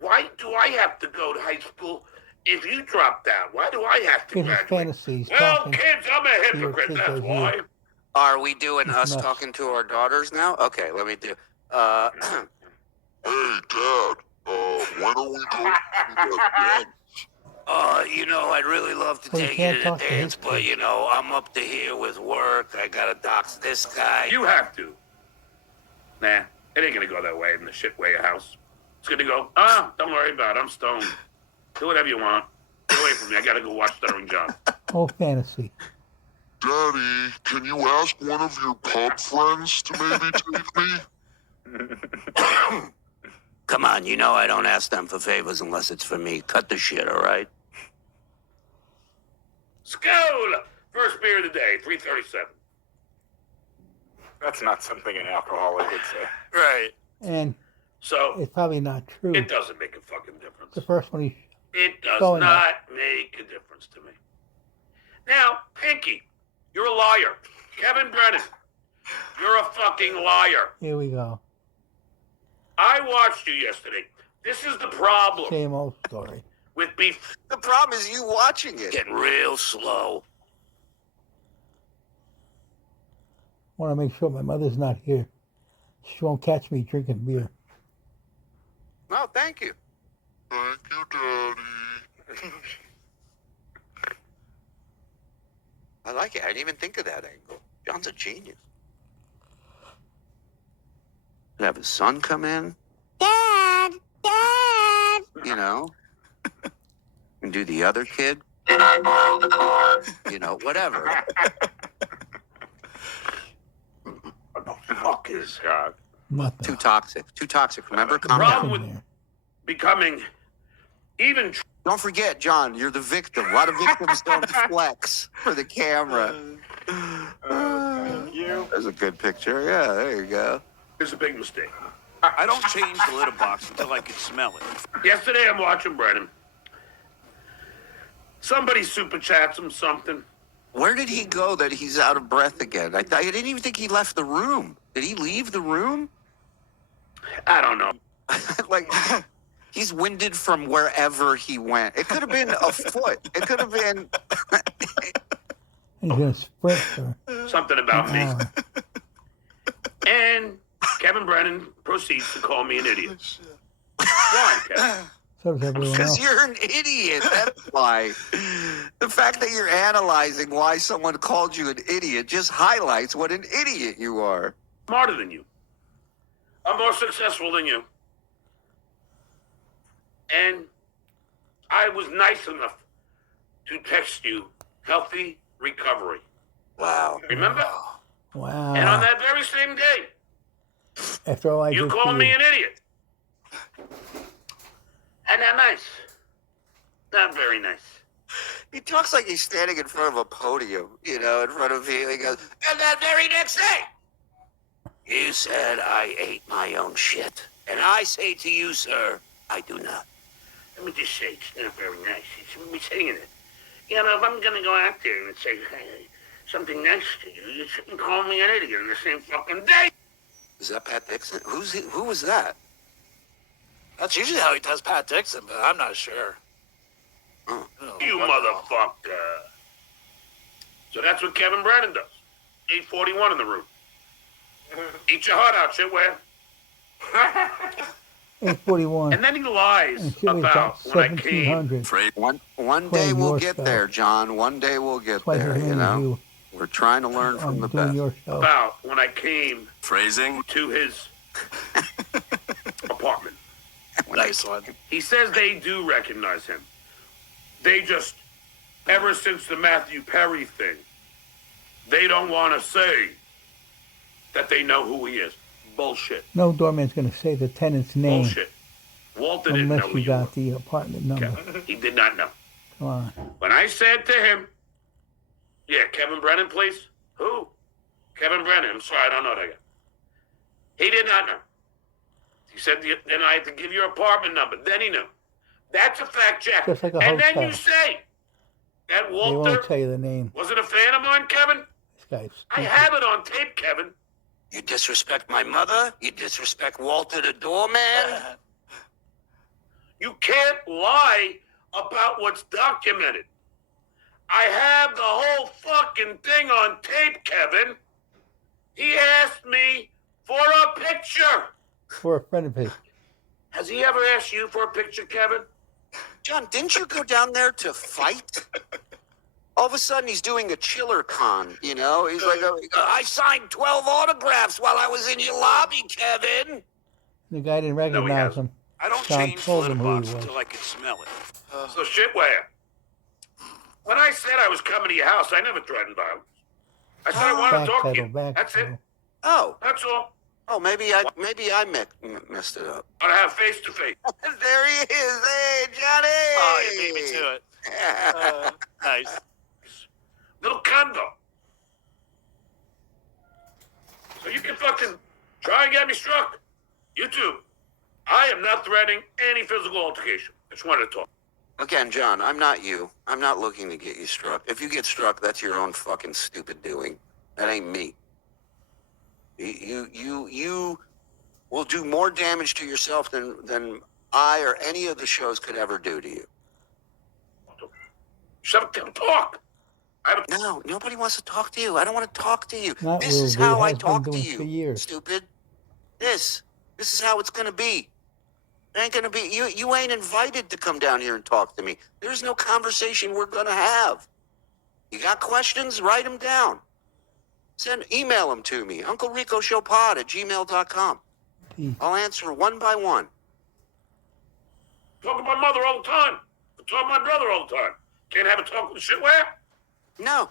why do I have to go to high school if you dropped out? Why do I have to Here's his graduate? fantasies. Well, talking. kids, I'm a your hypocrite, kids that's are why. here. Are we doing It's us nuts. talking to our daughters now? Okay, let me do. Hey, Dad, when are we going to that You know, I'd really love to Well, you take can't you to talk the to dance, his but kids. you know, I'm up to here with work. I gotta dox this guy. You have to. Nah, it ain't gonna go that way in the shit way of house. It's gonna go, don't worry about it, I'm stoned. Do whatever you want. Get away from me, I gotta go watch Stuttering John. Oh, fantasy. Daddy, can you ask one of your pub friends to maybe take me? Come on, you know I don't ask them for favors unless it's for me. Cut the shit, all right? Skol! First beer of the day, 3:37. That's not something an alcoholic would say. Right. And So, it's probably not true. it doesn't make a fucking difference. The first one he It does Going not make a difference to me. Now, Pinky, you're a liar. Kevin Brennan, you're a fucking liar. here we go. I watched you yesterday. This is the problem Same old story. with beef. The problem is you watching it. Getting real slow. Want to make sure my mother's not here. She won't catch me drinking beer. No, thank you. Thank you, Daddy. I like it. I didn't even think of that angle. John's a genius. Could have his son come in, Dad! Dad! you know, and do the other kid, Can I borrow the car? you know, whatever. What the fuck is God. Nothing. Too toxic. Too toxic. Remember? the Calm down. problem Nothing with there. becoming even Don't forget, John, you're the victim. A lot of victims don't flex for the camera. Thank you. There's a good picture. Yeah, there you go. is a big mistake. I don't change the litter box until I can smell it. Yesterday, I'm watching Brennan. Somebody super chats him something. Where did he go that he's out of breath again? I didn't even think he left the room. Did he leave the room? I don't know. Like, he's winded from wherever he went. It could have been a foot. It could have been. He's going to sprint for Something about an me. hour. And Kevin Brennan proceeds to call me an idiot. Why, Kevin? So does everyone Because else. you're an idiot. That's why. The fact that you're analyzing why someone called you an idiot just highlights what an idiot you are. Smarter than you. I'm more successful than you. And I was nice enough to text you healthy recovery. Wow. Remember? Wow. And on that very same day, After all I you did for called me you. an idiot. And not nice. Not very nice. He talks like he's standing in front of a podium, you know, in front of you. He goes, and that very next day, You said I ate my own shit. And I say to you, sir, I do not. Let me just say, it's not very nice. He shouldn't be saying it. You know, if I'm going to go out there and say hey, something nice to you, you shouldn't call me an idiot on the same fucking day. Is that Pat Dixon? Who was that? That's usually how he does Pat Dixon, but I'm not sure. Oh. You motherfucker. So that's what Kevin Brennan does. 841 in the room. Eat your heart out, shitware. 841. And then he lies And she was about at when I came. 1700. one day we'll your get show. there, John. One day we'll get Twice as there, many you as know? you We're trying to learn from the doing best. your show. About when I came Phrasing. to his apartment. Nice one. He says they do recognize him. They just, ever since the Matthew Perry thing, they don't want to say that they know who he is. Bullshit. No doorman's going to say the tenant's name Bullshit. Walter didn't know unless who you you were. got the apartment number. Kevin. He did not know. Come on. When I said to him, yeah, Kevin Brennan, please. Who? Kevin Brennan. I'm sorry, I don't know that guy. He did not know. He said, then I had to give your apartment number. Then he knew. That's a fact check. Just like a And then hotel. you say that They Walter won't tell you the name. wasn't a fan of mine, Kevin? This guy's I stupid. have it on tape, Kevin. You disrespect my mother? You disrespect Walter the doorman? You can't lie about what's documented. I have the whole fucking thing on tape, Kevin. He asked me for a picture. For a friend of his. Has he ever asked you for a picture, Kevin? John, didn't you go down there to fight? All of a sudden, he's doing a chiller con, you know? He's like, I signed 12 autographs while I was in your lobby, Kevin. The guy didn't recognize hasn't. him. I don't John change the told litter him who he box was. until I can smell it. So shitware. When I said I was coming to your house, I never threatened violence. I said I wanted to talk to you. That's it. oh, That's all. maybe I messed it up. I want to have face to face. There he is. Hey, Johnny. Oh, you beat me to it. Nice. Little convo. So you can fucking try and get me struck. You too. I am not threatening any physical altercation. I just wanted to talk. Again, John, I'm not you. I'm not looking to get you struck. If you get struck, that's your own fucking stupid doing. That ain't me. You will do more damage to yourself than I or any of the shows could ever do to you. Shut up and talk. No, nobody wants to talk to you. I don't want to talk to you. Not This is Will, how he I has been talk to doing you. for years. Stupid. This is how it's gonna be. It ain't gonna be. You ain't invited to come down here and talk to me. There's no conversation we're gonna have. You got questions? Write them down. Email them to me. UncleRicoShowPod@gmail.com. I'll answer one by one. Talk to my mother all the time. I talk to my brother all the time. Can't have a talk with shitware? No.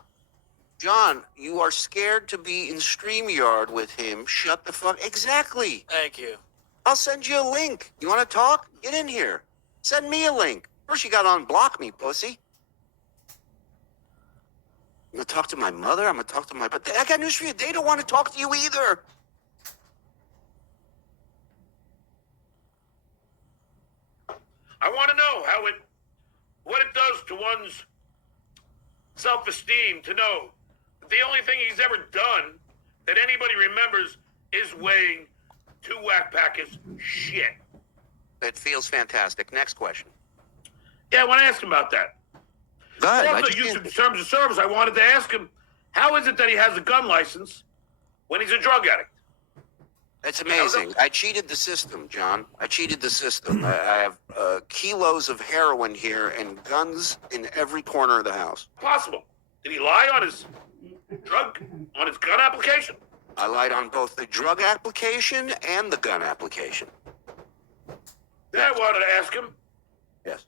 John, you are scared to be in StreamYard with him. Shut the fuck. Exactly. Thank you. I'll send you a link. You want to talk? Get in here. Send me a link. First, you got to unblock me, pussy. I'm going to talk to my mother. I'm going to talk to my... But I got news for you. They don't want to talk to you either. I want to know what it does to one's self-esteem to know that the only thing he's ever done that anybody remembers is weighing 2 whack packets shit. It feels fantastic. Next question. Yeah, I want to ask him about that. Go ahead. Also, use of terms of service, I wanted to ask him, how is it that he has a gun license when he's a drug addict? It's amazing. I cheated the system, John. I cheated the system. I have kilos of heroin here and guns in every corner of the house. Possible. Did he lie on his gun application? I lied on both the drug application and the gun application. Then I wanted to ask him, Yes.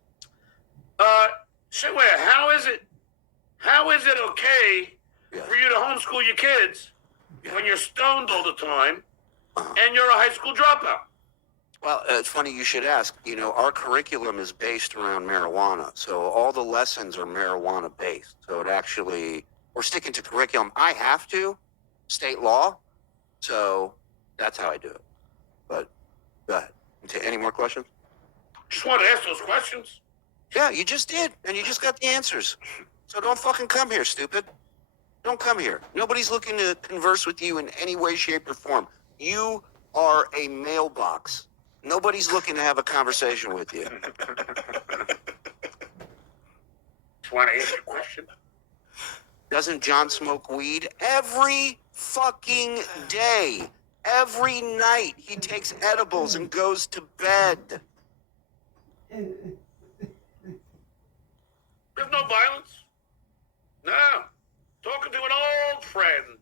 Shitware, how is it okay for you to homeschool your kids when you're stoned all the time and you're a high school dropout? Well, it's funny you should ask. You know, our curriculum is based around marijuana, so all the lessons are marijuana based. So it actually, we're sticking to curriculum. I have to, state law, so that's how I do it. But go ahead. Any more questions? Just want to ask those questions. Yeah, you just did, and you just got the answers. So don't fucking come here, stupid. Don't come here. Nobody's looking to converse with you in any way, shape, or form. You are a mailbox. Nobody's looking to have a conversation with you. Just want to ask you a question. Doesn't John smoke weed every fucking day? Every night he takes edibles and goes to bed. There's no violence. No. Talking to an old friend.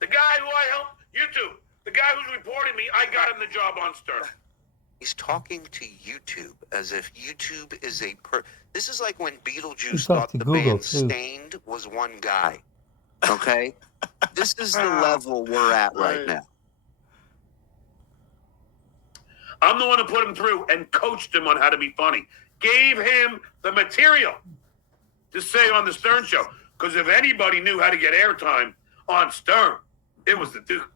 The guy who I helped, YouTube. The guy who's reporting me, I got him the job on Stern. He's talking to YouTube as if YouTube is a This is like when He Beetlejuice talked thought to the Google, band too. Stained was one guy. Okay? This is the level we're at right now. I'm the one who put him through and coached him on how to be funny. Gave him the material to say on the Stern Show. Because if anybody knew how to get airtime on Stern, it was the Duke.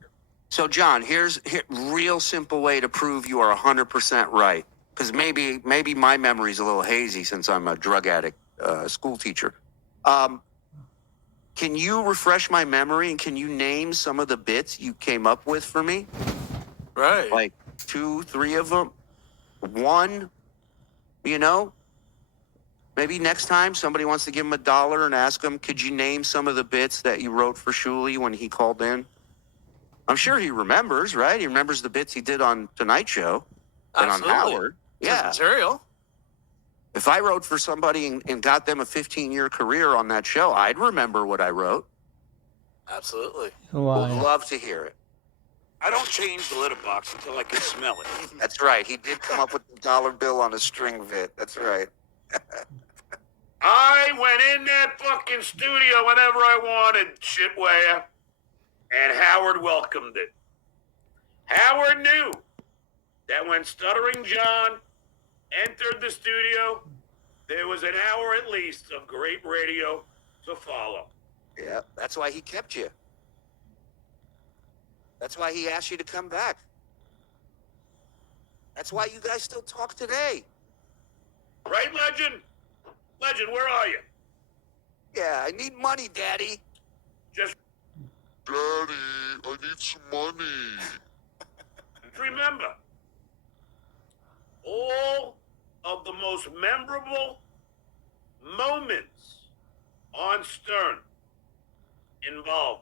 So, John, here's real simple way to prove you are 100% right. Because maybe my memory's a little hazy since I'm a drug addict school teacher. Can you refresh my memory and can you name some of the bits you came up with for me? Right. Like 2, 3 of them? One? You know? Maybe next time somebody wants to give him $1 and ask him, could you name some of the bits that you wrote for Shuley when he called in? I'm sure he remembers, right? He remembers the bits he did on Tonight Show and on Absolutely. Howard. It's his Yeah. material. If I wrote for somebody and got them a 15-year career on that show, I'd remember what I wrote. Absolutely. Would Why? love to hear it. I don't change the litter box until I can smell it. That's right. He did come up with the dollar bill on a string bit. That's right. I went in that fucking studio whenever I wanted, shitware, and Howard welcomed it. Howard knew that when Stuttering John entered the studio, there was an hour at least of great radio to follow. Yeah, that's why he kept you. That's why he asked you to come back. That's why you guys still talk today. Right, Legend? Legend, where are you? Yeah, I need money, Daddy. Just Daddy, I need some money. remember, all of the most memorable moments on Stern involve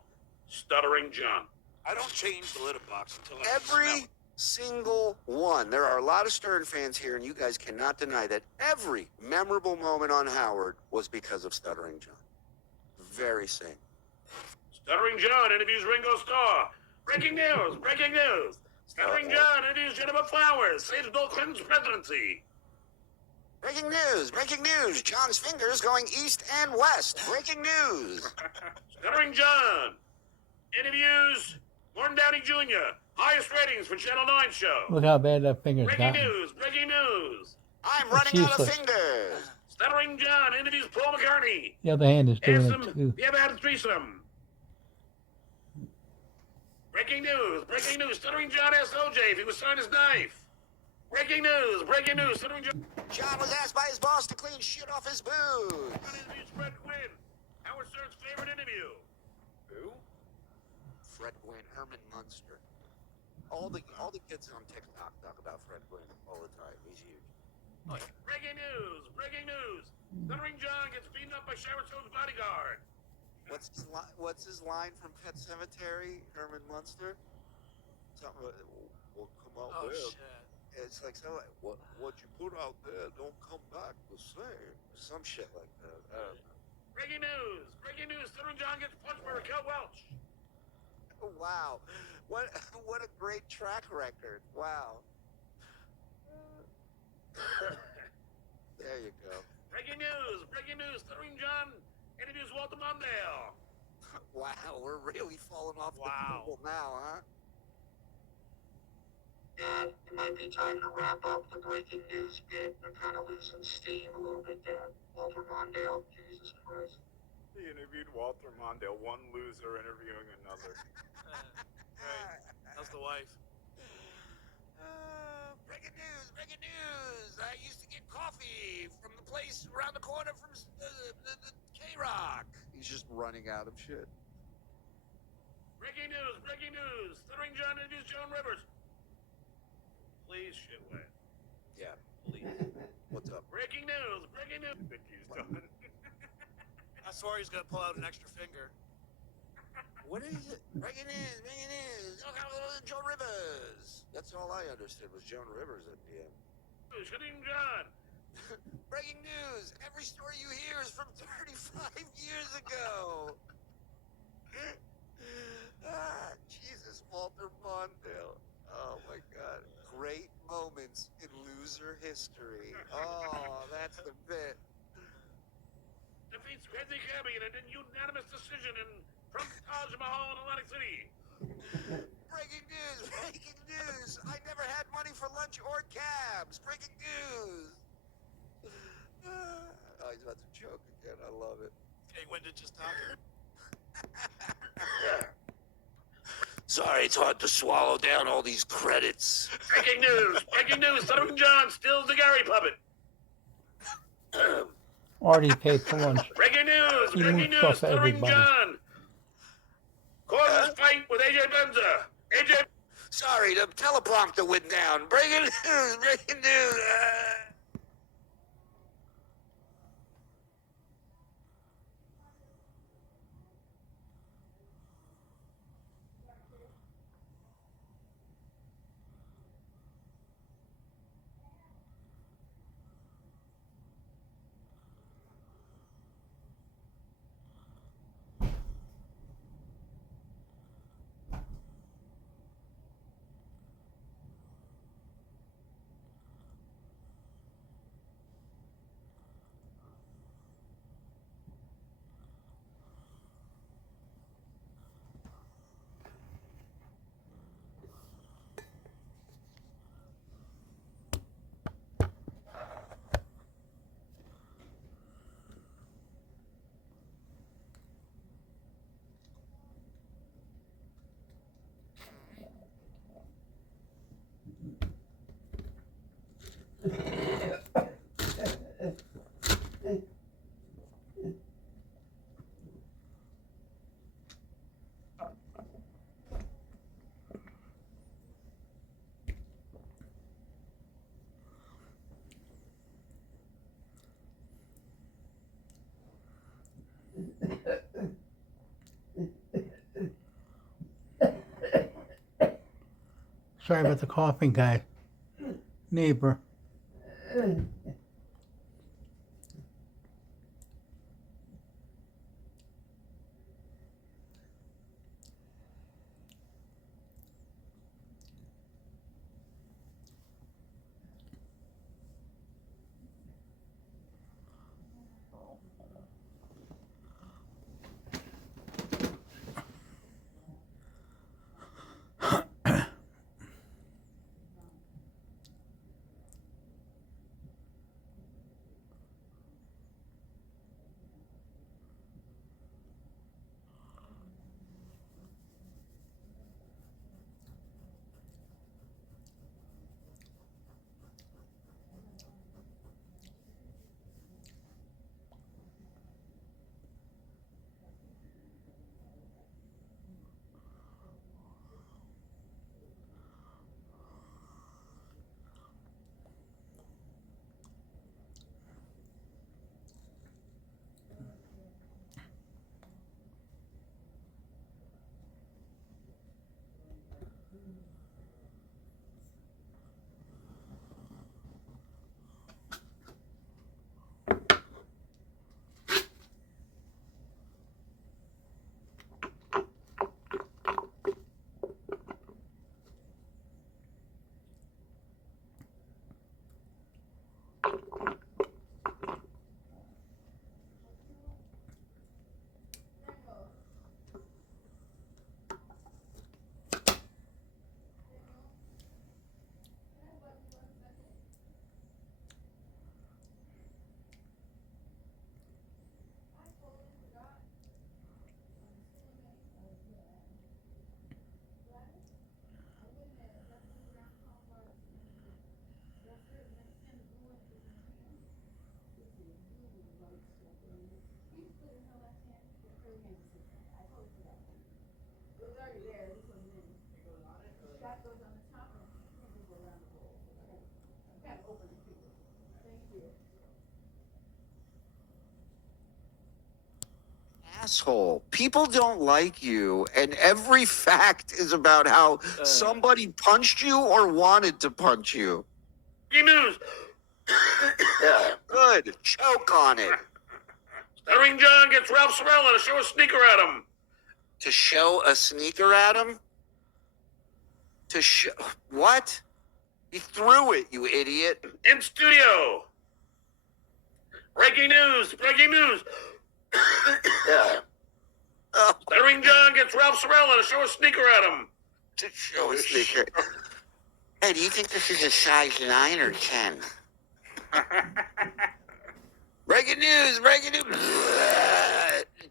Stuttering John. I don't change the litter box until I can smell Every it. single one. There are a lot of Stern fans here, and you guys cannot deny that every memorable moment on Howard was because of Stuttering John. Very same. Stuttering John interviews Ringo Starr. Breaking news, breaking news. Stuttering John interviews Jennifer Flowers, saves Bill Clinton's presidency. Breaking news, breaking news. John's fingers going east and west. Breaking news. Stuttering John interviews Gordon Downey Jr., highest ratings for Channel 9 show. Look how bad that finger's Breaking gotten. news, breaking news. I'm It's running out of useless. fingers. Stuttering John interviews Paul McCartney. The other hand is doing Ask it him, too. you ever had a threesome? Breaking news, breaking news. Stuttering John asked OJ if he was sign his knife. Breaking news, Stuttering John. John was asked by his boss to clean shit off his boots. Interviews Fred Quinn, Howard Stern's favorite interview. Who? Fred Gwynn, Herman Munster. All the kids on TikTok talk about Fred Gwynn all the time. He's huge. Breaking news, Stuttering John gets beaten up by Sharon Stone's bodyguard. What's his line from Pet Cemetery, Herman Munster? Something will come out Oh, there. shit. It's like, so what you put out there don't come back the same. Some shit like that. I don't know. Breaking news, Stuttering John gets punched by Raquel Welch. Oh, wow. What a great track record. Wow. There you go. Breaking news, Stuttering John interviews Walter Mondale. Wow, we're really falling off Wow. the table now, huh? Dad, it might be time to wrap up the breaking news bit. They're kind of losing steam a little bit, Dad. Walter Mondale, Jesus Christ. He interviewed Walter Mondale, one loser interviewing another. Right. How's the wife? Breaking news! Breaking news! I used to get coffee from the place around the corner from the K-Rock. He's just running out of shit. Breaking news! Breaking news! Stuttering John interviews Joan Rivers. Please, shitway. Yeah, please. What's up? Breaking news! Breaking news! I think he's done. I swore he's gonna pull out an extra finger. What is it? Breaking news! Breaking news! Oh, Joan Rivers! That's all I understood was Joan Rivers at the end. Stuttering John. Breaking news! Every story you hear is from 35 years ago! Jesus, Walter Mondale. Oh my God. Great moments in loser history. Oh, that's the bit. Defeats Crazy Cabby in an unanimous decision in Trump Taj Mahal in Atlantic City. Breaking news! Breaking news! I never had money for lunch or cabs! Breaking news! Oh, he's about to choke again. I love it. Getting winded just talking. Sorry, it's hard to swallow down all these credits. Breaking news! Breaking news! Stuttering John steals the Gary puppet. Already paid for lunch. Breaking news! He Breaking moved news! stuff for Stuttering everybody. John causes fight with AJ Benza. AJ. Sorry, the teleprompter went down. Breaking news! Breaking news! Sorry about the coughing, guys. Neighbor. asshole. People don't like you, and every fact is about how somebody punched you or wanted to punch you. Breaking news. Good. Choke on it. Stuttering John gets Ralph Sorella to show a sneaker at him. To show a sneaker at him? To show what? He threw it, you idiot. In studio. Breaking news. Breaking news. Stuttering John gets Ralph Sorella to show a sneaker at him. To show a sneaker. Hey, do you think this is a size 9 or 10? Breaking news! Breaking news!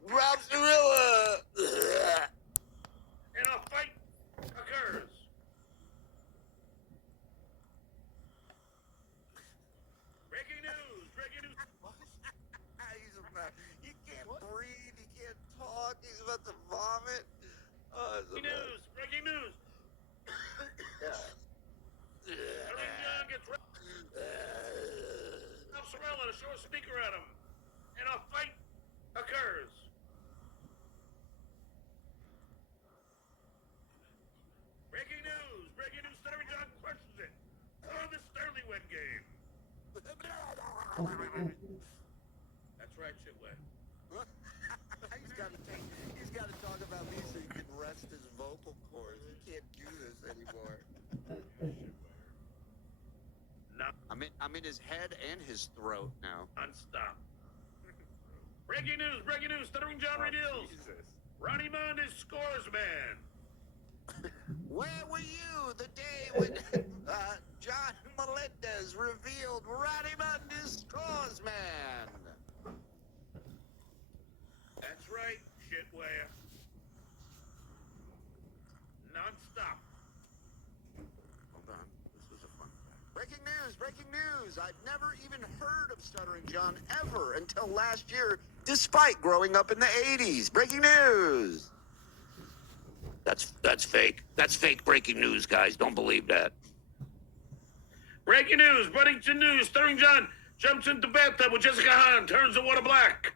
Ralph Sorella! And a fight occurs. Breaking news. Breaking news. He can't breathe. He can't talk. He's about to vomit. Oh, Breaking news. Breaking news. Stuttering John gets Ralph Sorella to show a sneaker at him. And a fight occurs. Breaking news. Breaking news. Stuttering John questions it. On the Sterling game. That's right, Chitway. He's got to talk about me so he can rest his vocal cords. He can't do this anymore. No. I'm in his head and his throat now. Non-stop. Breaking news. Breaking news. Stuttering John reveals. Jesus. Ronnie Mund is scores man. Where were you the day when John Melendez revealed Ronnie Mund is scores man? That's right, shitware. Non-stop. Hold on. This was a fun fact. Breaking news! Breaking news! I've never even heard of Stuttering John ever until last year, despite growing up in the 80s. Breaking news! That's fake. That's fake breaking news, guys. Don't believe that. Breaking news. Breaking news. Stuttering John jumps into bathtub with Jessica Hahn, turns the water black.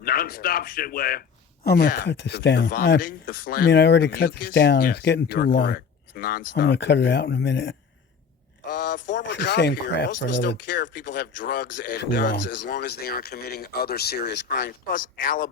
Non-stop shitware. I'm gonna cut this the down. vomiting, the I phlegm, mean, I already the cut this mucus. down. Yes, It's getting too you're long. correct. It's nonstop. I'm gonna cut it out in a minute. Former The cop same here. crap Most for of us another don't care if people have drugs and too guns long. as long as they aren't committing other serious crimes. Plus, Alabama.